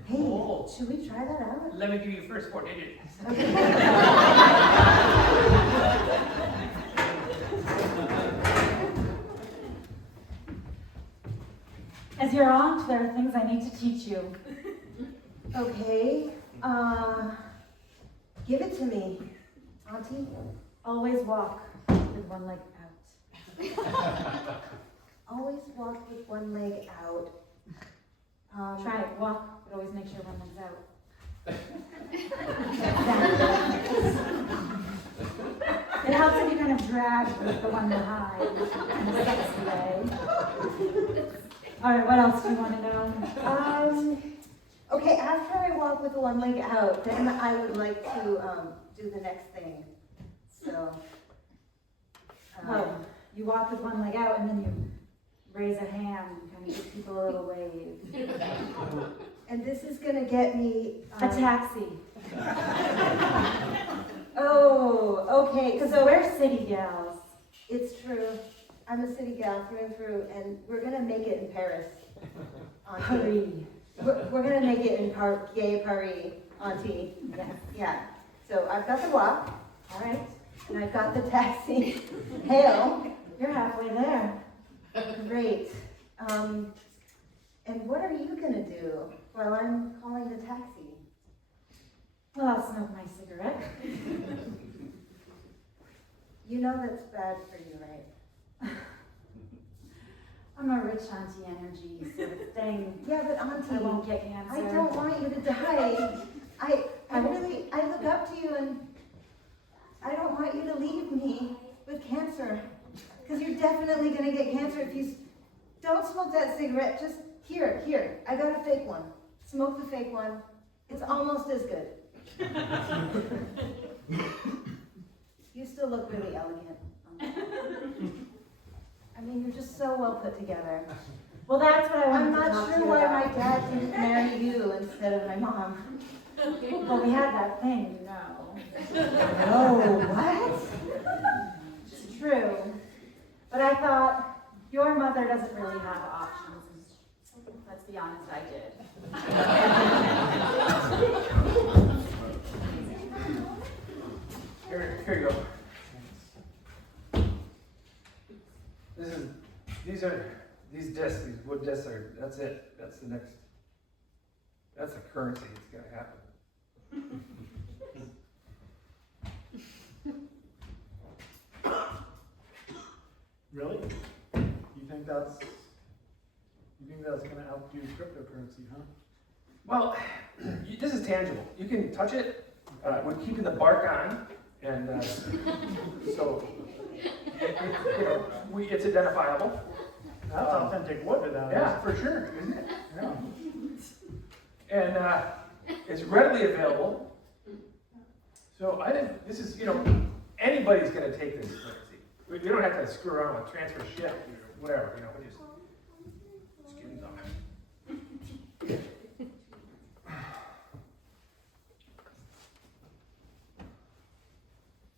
Hey, Oh. should we try that out? Let me give you first 4 digits. As your aunt, there are things I need to teach you. Okay, give it to me, Auntie. Always walk with one leg out. Always walk with one leg out. Try it, walk, but always make sure one leg's out. It helps if you kind of drag with the one behind in a sexy way. All right, what else do you want to know? Okay, after I walk with one leg out, then I would like to, do the next thing. So, Well, you walk with one leg out and then you raise a hand and kind of give people a little wave. and this is gonna get me, A taxi. oh, okay, So we're city gals. it's true. I'm a city gal through and through, and we're gonna make it in Paris. Auntie. Paris. We're gonna make it in Gay Paris, Auntie. Yes. Yeah, so I've got the walk, All right, and I've got the taxi. Hail, you're halfway there. great. And what are you gonna do while I'm calling the taxi? Well, I'll smoke my cigarette. You know that's bad for you, right? I'm a rich auntie energy sort of thing. Yeah, but I Auntie, won't get cancer. I don't want you to die. I look up to you, and I don't want you to leave me with cancer. Because you're definitely gonna get cancer if you don't smoke that cigarette. Just here, I got a fake one. Smoke the fake one. It's almost as good. You still look really elegant. I mean, you're just so well put together. Well, that's what I I'm wanted to not talk to sure you why about. my dad didn't marry you instead of my mom. Well, we had that thing, you know. Oh, what? It's true. But I thought, your mother doesn't really have options. Let's be honest, I did. Here you go. These discs, these wood discs that's it. That's the next, that's the currency that's gonna happen. Really? You think that's gonna help do cryptocurrency, huh? Well, this is tangible. You can touch it. We're keeping the bark on, and so it's identifiable. That's authentic wood without it. Yeah, for sure, isn't it? Yeah. And it's readily available. So I think this is, anybody's going to take this currency. We don't have to screw around with transfer shit or whatever, we just give them something.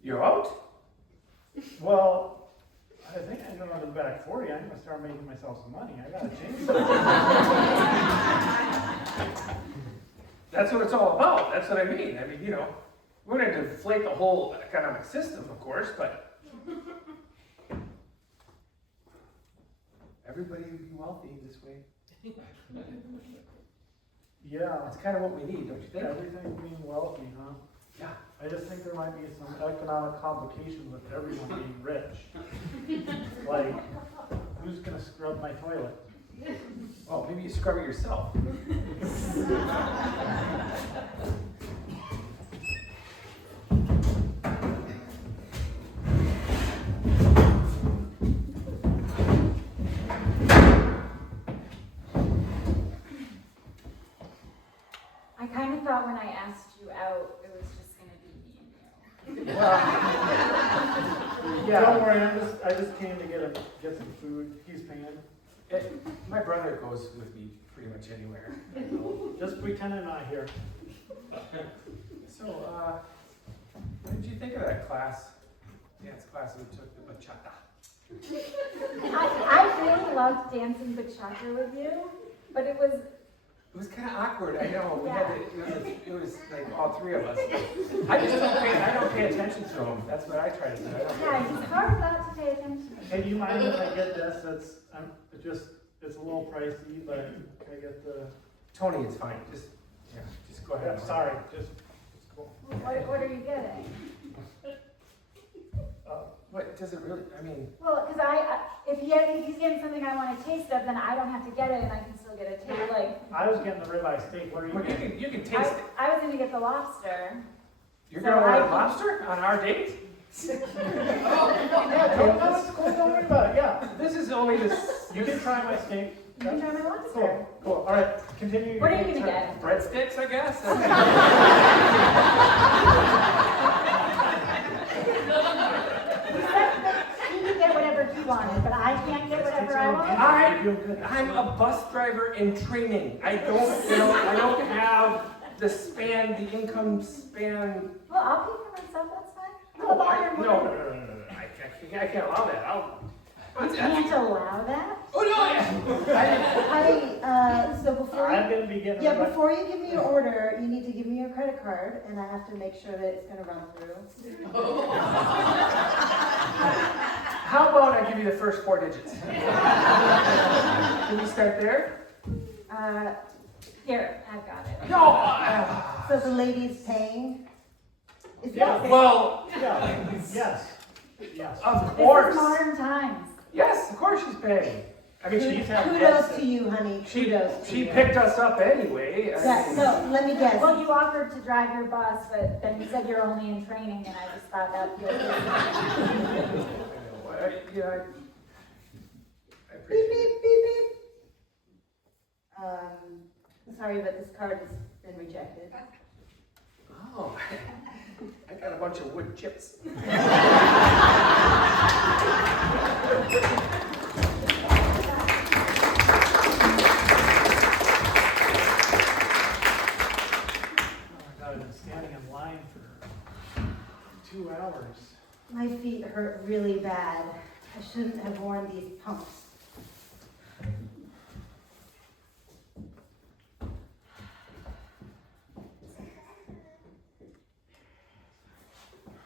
You're out? Well, I think I'm gonna go back 40. I'm gonna start making myself some money. I gotta change that. That's what it's all about. That's what I mean. We're going to deflate the whole economic system, of course, but everybody would be wealthy this way. Yeah, That's kind of what we need, don't you think? everything being wealthy, huh? Yeah. I just think there might be some economic complications with everyone being rich. Like, who's gonna scrub my toilet? Oh, maybe you scrub it yourself. I kind of thought when I asked you out, it was just going to be me and you. Don't worry, I just came to get some food. He's paying. My brother goes with me pretty much anywhere. Just pretend I'm not here. So, what did you think of that class? Dance class class, we took the bachata. I really loved dancing bachata with you, but it was, It was kind of awkward, I know. We Yeah. had to, it was like all three of us. I don't pay attention to him. That's what I try to do. I don't pay yeah, attention. it's hard not to pay attention. Hey, do you mind if I get this? It's a little pricey, but can I get the, Tony, it's fine. Just go ahead. yeah, sorry, just cool. What are you getting? What does it really? I mean, Well, because if he's getting something I want a taste of, then I don't have to get it, and I can still get a taste. Like I was getting the ribeye steak, what are you well, getting? you can taste it. I was gonna get the lobster. You're so gonna order I- lobster on our date? Yeah, no, it's cool, don't worry about it, yeah. This is only this. You can try my steak. You can try my lobster. Cool, cool, all right, continue. What are your you gonna turn. get? Breadsticks, I guess. He said that he can get whatever he wanted, but I can't get whatever I want. I'm a bus driver in training. I don't have the income span. Well, I'll pay for myself. That's fine. I'll buy your No, money. I can't allow that. You can't allow that. Oh no! So before I'm you, gonna be getting. yeah, ribeye- before you give me your order, you need to give me your credit card, and I have to make sure that it's gonna run through. How about I give you the first 4 digits? Can we start there? Here, I've got it. No. So the lady's paying? Is Yeah. that- Well, Yeah, yes, yes. of This is course. modern times. Yes, of course she's paying. I mean, She's had Kudos guests to you, honey, she kudos to she you. picked us up anyway. I Yeah, mean, so let me guess. Well, you offered to drive your bus, but then you said you're only in training, and I just thought that feels good. Yeah, I Beep, appreciate it. beep, beep, beep. Sorry, but this card has been rejected. Oh, I got a bunch of wood chips. I've been standing in line for 2 hours. My feet hurt really bad. I shouldn't have worn these pumps.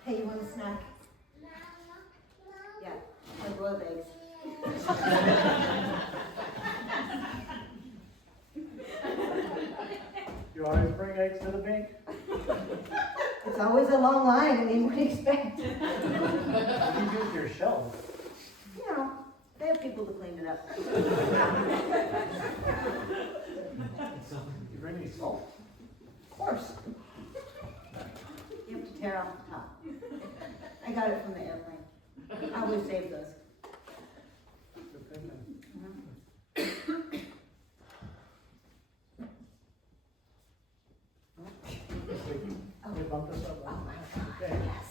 Hey, you want a snack? Yeah, my boiled eggs. You always bring eggs to the bank? It's always a long line, and you wouldn't expect. What do you do with your shells? You know, they have people to clean it up. You bring any salt? Of course. You have to tear off the top. I got it from the airplane. I always save those. Good thinking. They bumped us up. Oh my God, Okay. yes,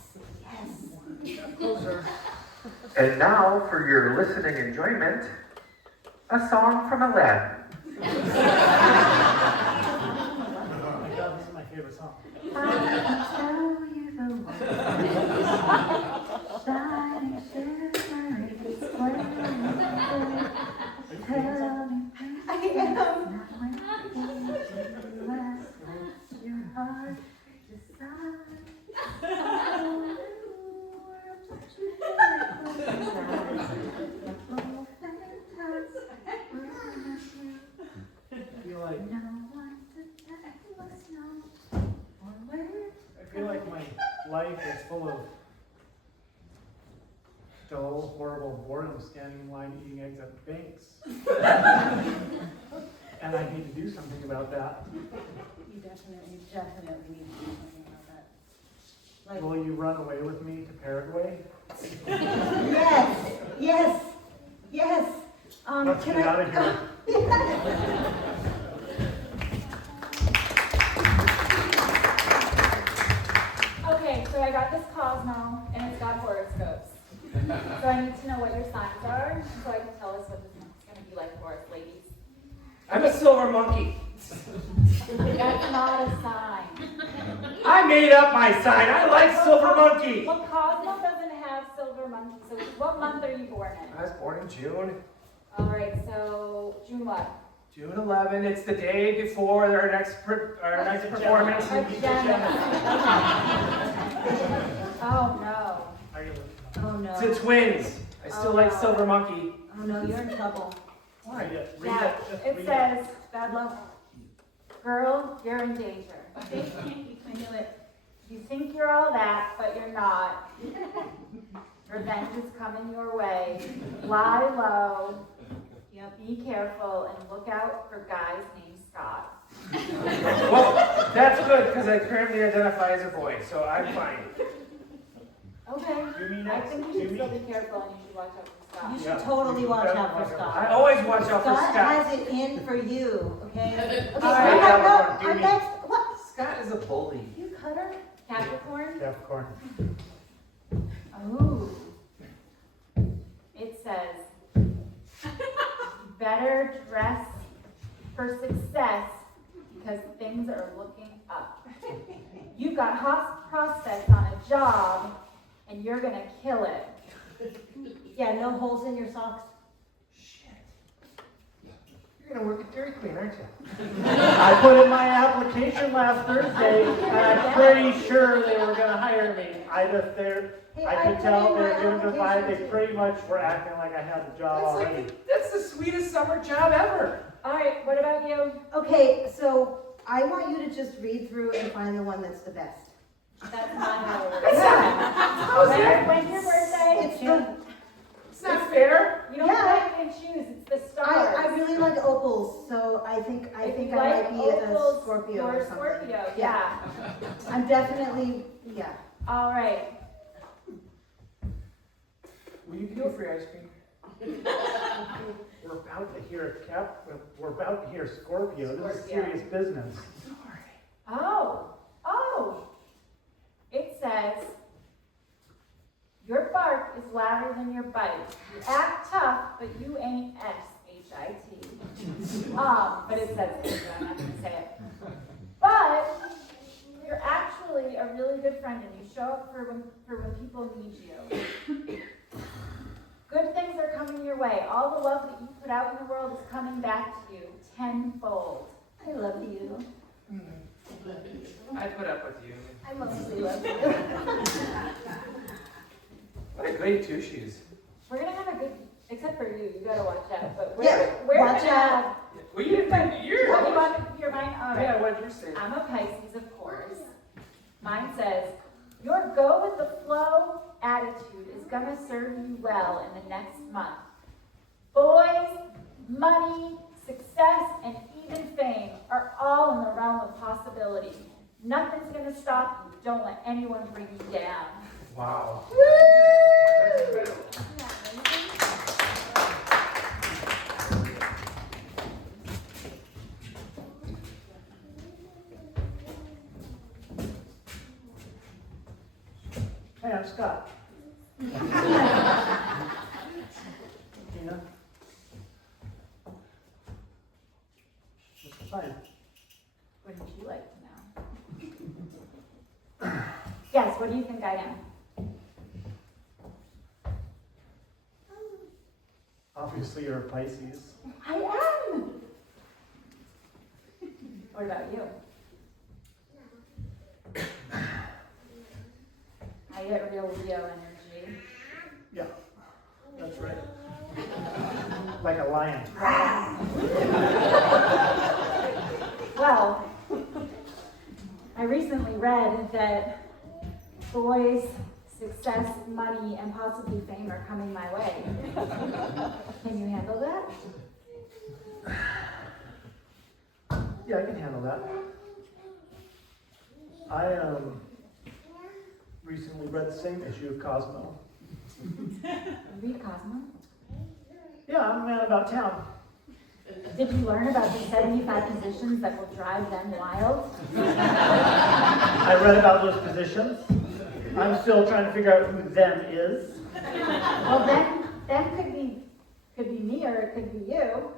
Closer. And now, for your listening enjoyment, a song from Aladdin. Oh my God, this is my favorite song. I'll tell you the one. Shining, shimmering, splendid. Tell me, I am. Your heart I feel like my life is full of dull, horrible boredom, standing in line eating eggs at banks. And I need to do something about that. You definitely need to do something about that. Like, Will you run away with me to Paraguay? yes, yes, yes. Let's Can get I- out of here. Okay, so I got this Cosmo, and it's got horoscopes. So I need to know what your signs are, so I can tell us what this month's gonna be like for us, ladies. I'm a silver monkey. That's not a sign. I made up my sign. I like silver monkey. Well, Cosmo doesn't have silver month, so what month are you born I was born in June. in? All right, so June what? June 11. It's the day before our next performance. Oh, no. Are you? Oh, no. It's the twins. I still like Silver Monkey. Oh, no, you're in trouble. Read it, read Yeah, it, just it read says, bad luck. Girl, you're in danger. I knew it. You think you're all that, but you're not. Revenge is coming your way. Lie low. Be careful and look out for guys named Scott. Well, that's good because I currently identify as a boy, so I'm fine. Okay. You mean I it? think you should still be careful and you should watch out for Scott. You should Yeah. totally watch out for I Scott. always watch out for Scott Scott. has it in for you, okay? Okay, All right, no, Capricorn, do our me. next, what? Scott is a bully. You cutter? Capricorn? Capricorn. Ooh. It says, better dress for success because things are looking up. You've got hot prospects on a job and you're gonna kill it. Yeah, no holes in your socks. Shit. You're gonna work at Dairy Queen, aren't you? I put in my application last Thursday, and I'm pretty sure they were gonna hire me. Hey, I could put tell in they my were giving the vibe, they application pretty much were acting like I had the job already. That's the sweetest summer job ever. All right, what about you? too. Okay, so I want you to just read through and find the one that's the best. That's not how it works. How's that? When's your birthday? It's the, It's not fair. You don't Yeah. pick and choose, it's the stars. I really like opals, so I think If I you might be a opals, Scorpio you're or a something. Scorpio, Yeah. yeah. I'm definitely, yeah. All right. Will you give me free ice cream? We're about to hear we're about to hear Scorpio. This is Scorpio. serious business. Oh. It says, your bark is louder than your bite. You act tough, but you ain't S-H-I-T. But it says it, so I'm not gonna say it. But you're actually a really good friend and you show up for when people need you. Good things are coming your way. All the love that you put out in the world is coming back to you tenfold. I love you. I put up with you. I mostly love you. What a great two shoes. We're gonna have a good, except for you gotta watch out, but Yeah, we're watch gonna out. have, Well, you didn't. You're. what, you want to be your mind? All right. Yeah, what'd you say? I'm a Pisces, of course. Mine says, your go with the flow attitude is gonna serve you well in the next month. Boys, money, success, and even fame are all in the realm of possibility. Nothing's gonna stop you. Don't let anyone bring you down. Wow. That's incredible. Hey, I'm Scott. Tina? What's the plan? Wouldn't you like to know? Yes, what do you think I am? Obviously, you're a Pisces. I am! What about you? I get real Leo energy. Yeah, that's right. Like a lion. Well, I recently read that boys, success, money, and possibly fame are coming my way. Can you handle that? Yeah, I can handle that. I recently read the same issue of Cosmo. Read Cosmo. Yeah, I'm a man about town. Did you learn about the 75 positions that will drive them wild? I read about those positions. I'm still trying to figure out who them is. Well, then could be me or it could be you.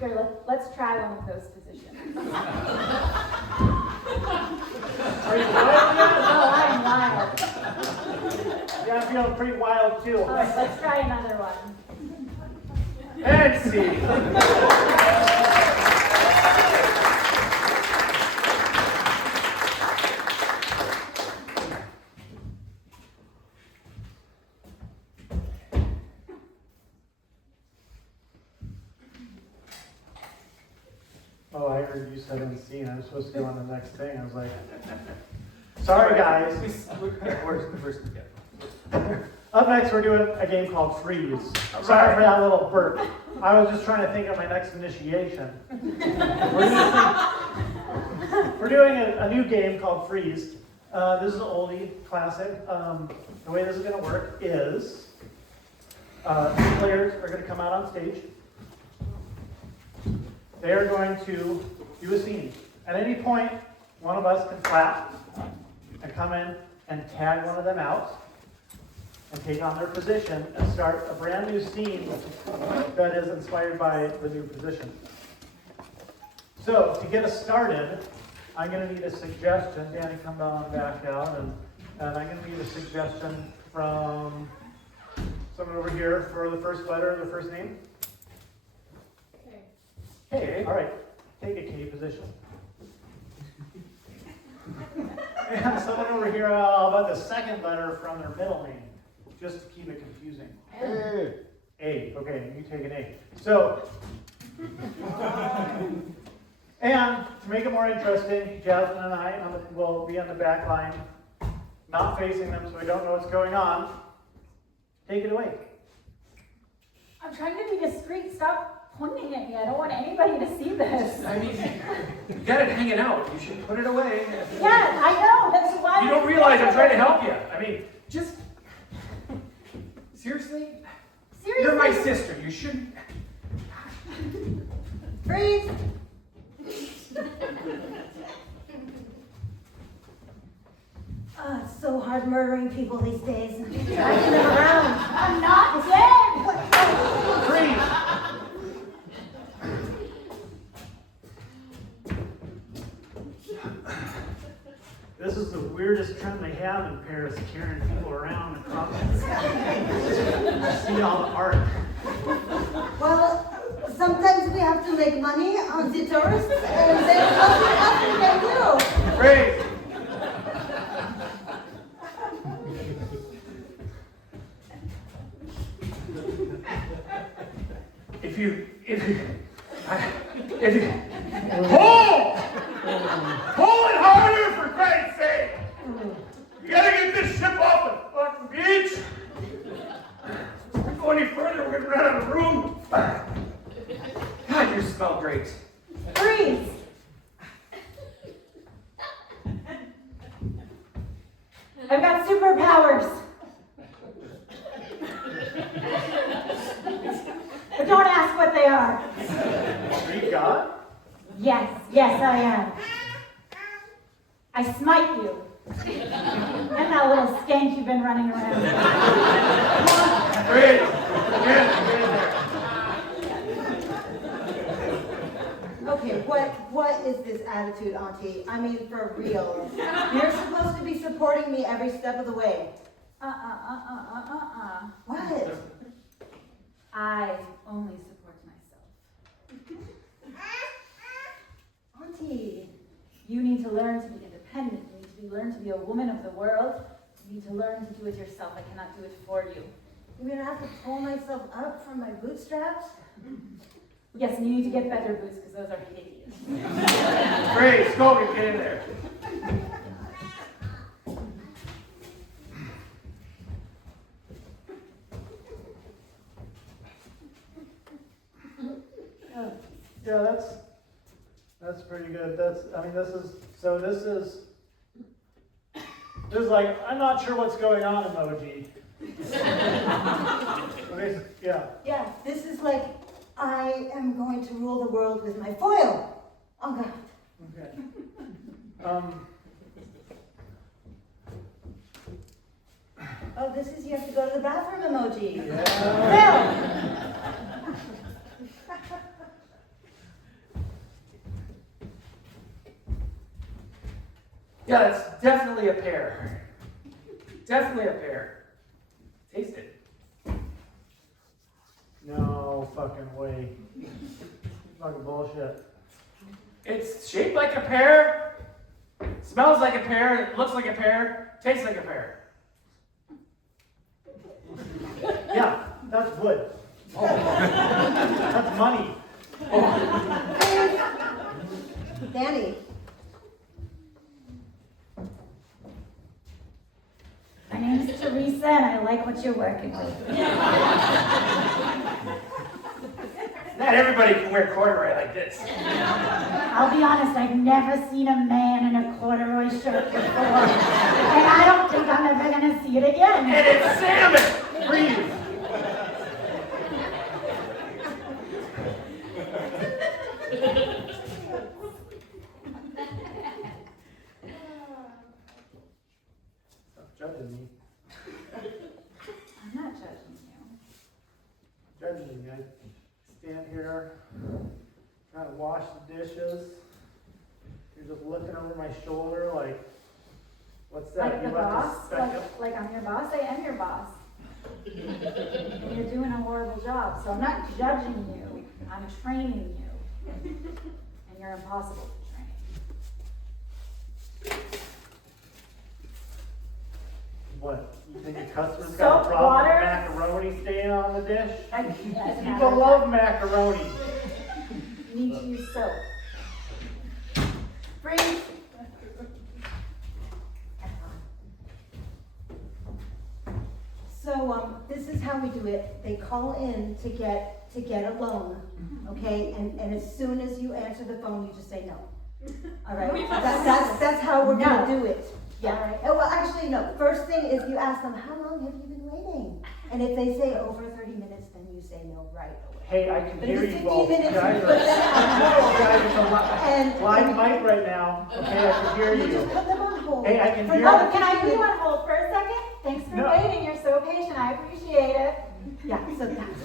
Here, let's try one of those positions. Are you wild yet? Oh, I'm wild. Yeah, if go pretty wild too. All right, let's try another one. And see. Oh, I heard you said unseen. I'm supposed to go on the next thing. I was like, sorry guys. Up next, we're doing a game called Freeze. Sorry for that little burp. I was just trying to think of my next initiation. We're doing a new game called Freeze. This is an oldie classic. The way this is going to work is two players are going to come out on stage. They are going to do a scene. At any point, one of us can clap and come in and tag one of them out and take on their position and start a brand new scene that is inspired by the new position. So, to get us started, I'm going to need a suggestion. Danny, come on back out. And I'm going to need a suggestion from someone over here for the first letter of the first name. Hey, all right, take a K position. And someone over here, how about the second letter from their middle name, just to keep it confusing. A, okay, you take an A. So, and to make it more interesting, Jasmine and I will be on the back line, not facing them so we don't know what's going on. Take it away. I'm trying to be discreet. Stop pointing at me. I don't want anybody to see this. I mean, you got it hanging out. You should put it away. Yeah, I know. That's why. You don't realize I'm trying to help you. I mean, just seriously? Seriously? You're my sister. You shouldn't. Freeze! It's so hard murdering people these days. Dragging them around. I'm not dead. Freeze! This is the weirdest trend they have in Paris, carrying people around across the see all the art. Well, sometimes we have to make money on the tourists, and there's nothing else we can do. Freeze! If you, pull it harder for Christ's sake! You gotta get this ship off the fucking beach! If we go any further, we're gonna run out of room. God, you smell great. Freeze. I've got superpowers. But don't ask what they are. Are you God? Yes, I am. I smite you. And that little skank you've been running around. Great. Okay, what is this attitude, Auntie? I mean, for real. You're supposed to be supporting me every step of the way. What? I only support myself. Auntie. You need to learn to be independent. You need to learn to be a woman of the world. You need to learn to do it yourself. I cannot do it for you. You mean I have to pull myself up from my bootstraps? Yes, and you need to get better boots because those are hideous. Great, Scogan, get in there. Yeah, that's pretty good. This is like, I'm not sure what's going on emoji. Okay, yeah. Yeah, this is like, I am going to rule the world with my foil. Oh God. Okay. Oh, this is you have to go to the bathroom emoji. Yeah. Yeah, it's definitely a pair. Definitely a pair. fucking way. Fucking bullshit. It's shaped like a pear, smells like a pear, looks like a pear, tastes like a pear. Yeah, that's wood. That's money. Danny. My name's Teresa and I like what you're working with. Not everybody can wear corduroy like this. I'll be honest, I've never seen a man in a corduroy shirt before. And I don't think I'm ever gonna see it again. And it's salmon! Breathe. Stop judging me. I'm not judging you. Judging me. I stand here, trying to wash the dishes. You're just looking over my shoulder like, what's that? Like the You left a boss? speck of- Like I'm your boss? I am your boss. And you're doing a horrible job, so I'm not judging you, I'm training you. And you're impossible to train. What? You think your customers Soap, got a problem water? with macaroni staying on the dish? People People love macaroni. You need to use soap. Breathe. So, this is how we do it. They call in to get a loan, okay? And as soon as you answer the phone, you just say no. All right? That's how we're gonna do it. Yeah. Well, actually, no. First thing is you ask them, how long have you been waiting? And if they say over 30 minutes, then you say no right away. Hey, I can But hear if it's you 15 both. minutes, Guys you are, put them on hold. guys, it's a And live mic right now. Okay, I can hear you just you. put them on hold. Hey, I can For hear another Oh, can I put 15 you on hold for a second? Thanks for No. waiting, you're so patient, I appreciate it. Yeah, so that's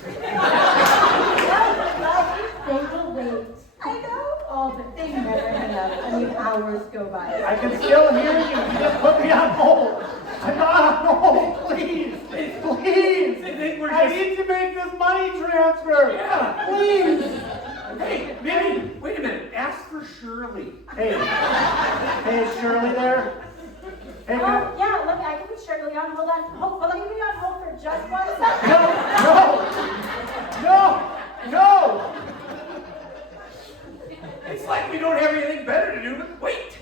they will wait. I know. All the they never hang up. I mean, hours go by. I can still hear you. You just put me on hold. I'm not on hold. Please. Please. They think we're I just... need to make this money transfer. Yeah. Please. Hey, maybe, wait a minute, ask for Shirley. Hey. Hey, is Shirley there? Hey, no. Yeah, I can put Shirley on, hold on. Well, let me put you on hold for just 1 second. No. It's like we don't have anything better to do but wait.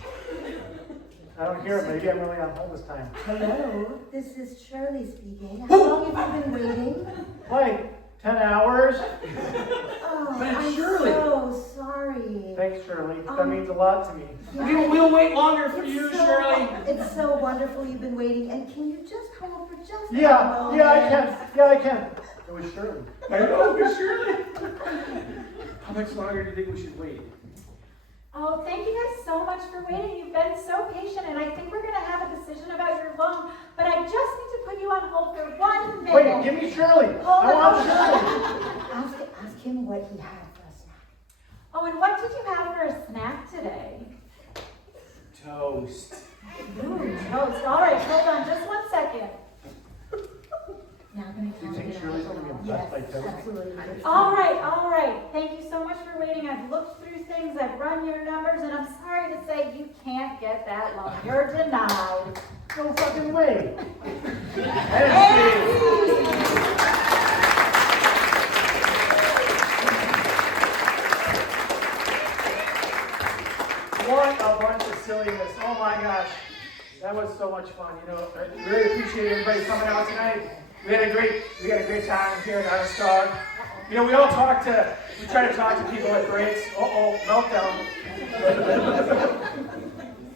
I don't hear it. Maybe I'm really on hold this time. Hello, this is Shirley speaking. How long have you been waiting? Like 10 hours. Oh, But I'm Shirley. so sorry. Thanks, Shirley. That means a lot to me. We'll wait longer for It's you, so- Shirley. It's so wonderful you've been waiting. And can you just hold for just a Yeah, moment? I can. Yeah, I can. It was Shirley. I know, but Shirley. How much longer do you think we should wait? Oh, thank you guys so much for waiting. You've been so patient, and I think we're gonna have a decision about your loan, but I just need to put you on hold for 1 minute. Wait, give me Shirley. I want Shirley. Ask him what he had for a snack. Oh, and what did you have for a snack today? Toast. Ooh, toast. All right, hold on just 1 second. Now I'm gonna Do you count think it Shirley's out. gonna be Yes, impressed by toast? absolutely. All right. Thank you so much for waiting. I've looked through things, I've run your numbers, and I'm sorry to say you can't get that loan. You're denied. No fucking way. What a bunch of silliness. Oh my gosh. That was so much fun. You know, I really appreciate everybody coming out tonight. We had a great time here at Honest Dog. You know, we try to talk to people at breaks. Meltdown.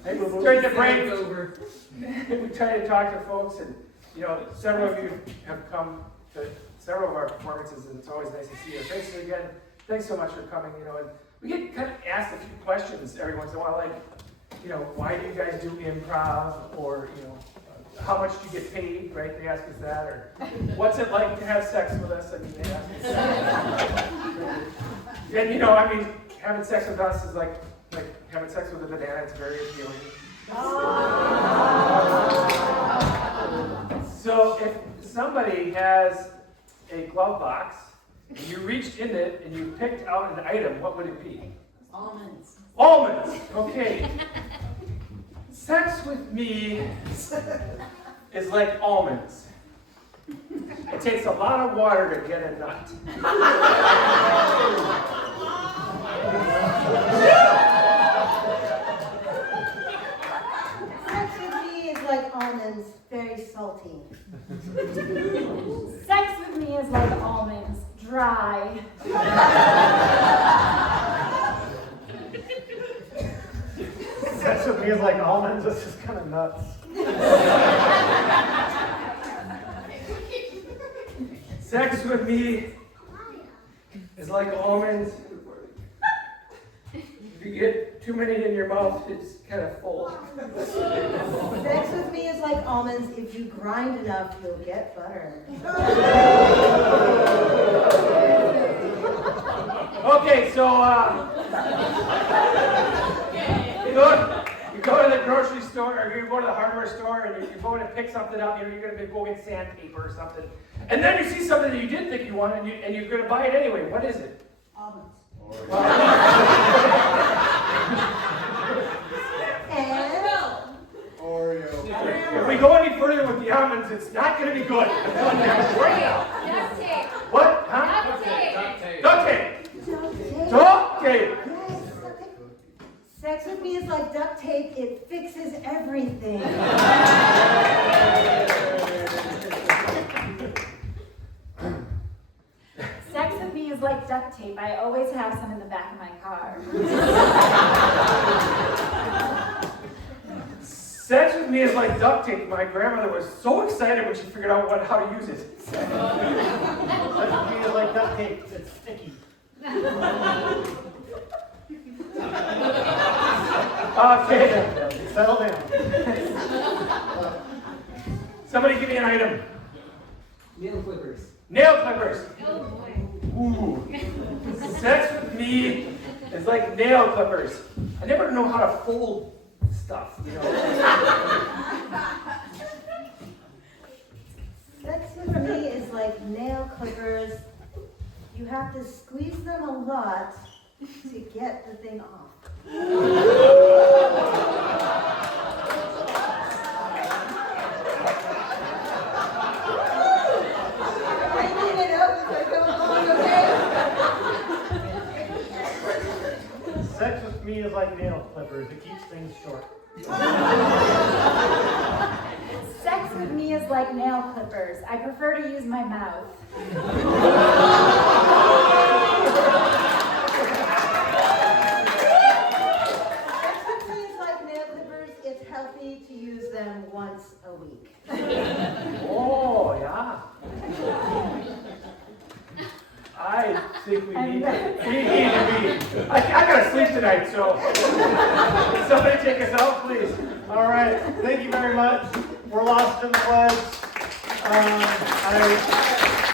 Hey, during the break, we try to talk to folks, and you know, several of you have come to several of our performances, and it's always nice to see your faces again. Thanks so much for coming. You know, and we get kind of asked a few questions every once in a while, like, you know, why do you guys do improv, or you know, how much do you get paid, right? They ask us that, or what's it like to have sex with us? I mean, they ask us that. And you know, I mean, having sex with us is like having sex with a banana. It's very appealing. So if somebody has a glove box and you reached in it and you picked out an item, what would it be? Almonds. Almonds. Okay. Sex with me is like almonds. It takes a lot of water to get a nut. Sex with me is like almonds, very salty. Sex with me is like almonds, dry. Sex with me is like almonds, this is kind of nuts. Sex with me is like almonds. If you get too many in your mouth, it's kind of full. Sex with me is like almonds. If you grind enough, you'll get butter. Okay, so you go to the grocery store, or you go to the hardware store, and you're going to pick something up. You're going to go get sandpaper or something, and then you see something that you didn't think you wanted, and you're going to buy it anyway. What is it? Almonds. And If we go any further with the almonds, it's not going to be good. I'm telling you that right now. Duct tape. What? Huh? Duct tape. Duct tape. duct tape. Duct tape. Yes, duct tape. Sex with me is like duct tape. It fixes everything. Sex with me is like duct tape. I always have some in the back of my car. Sex with me is like duct tape. My grandmother was so excited when she figured out how to use it. Sex with me is like duct tape, it's sticky. Okay. Settle down. Somebody give me an item. Nail clippers. Nail clippers. Oh boy. Ooh. Sex with me is like nail clippers. I never know how to fold stuff, you know. Sex with me is like nail clippers. You have to squeeze them a lot to get the thing off. I need it up as I go along, okay? Sex with me is like nail clippers, it keeps things short. Sex with me is like nail clippers. I prefer to use my mouth. Sex with me is like nail clippers. It's healthy to use them once a week. Oh, yeah. I think we need to I gotta sleep tonight, so somebody take us out, please. All right, thank you very much. We're lost in the woods.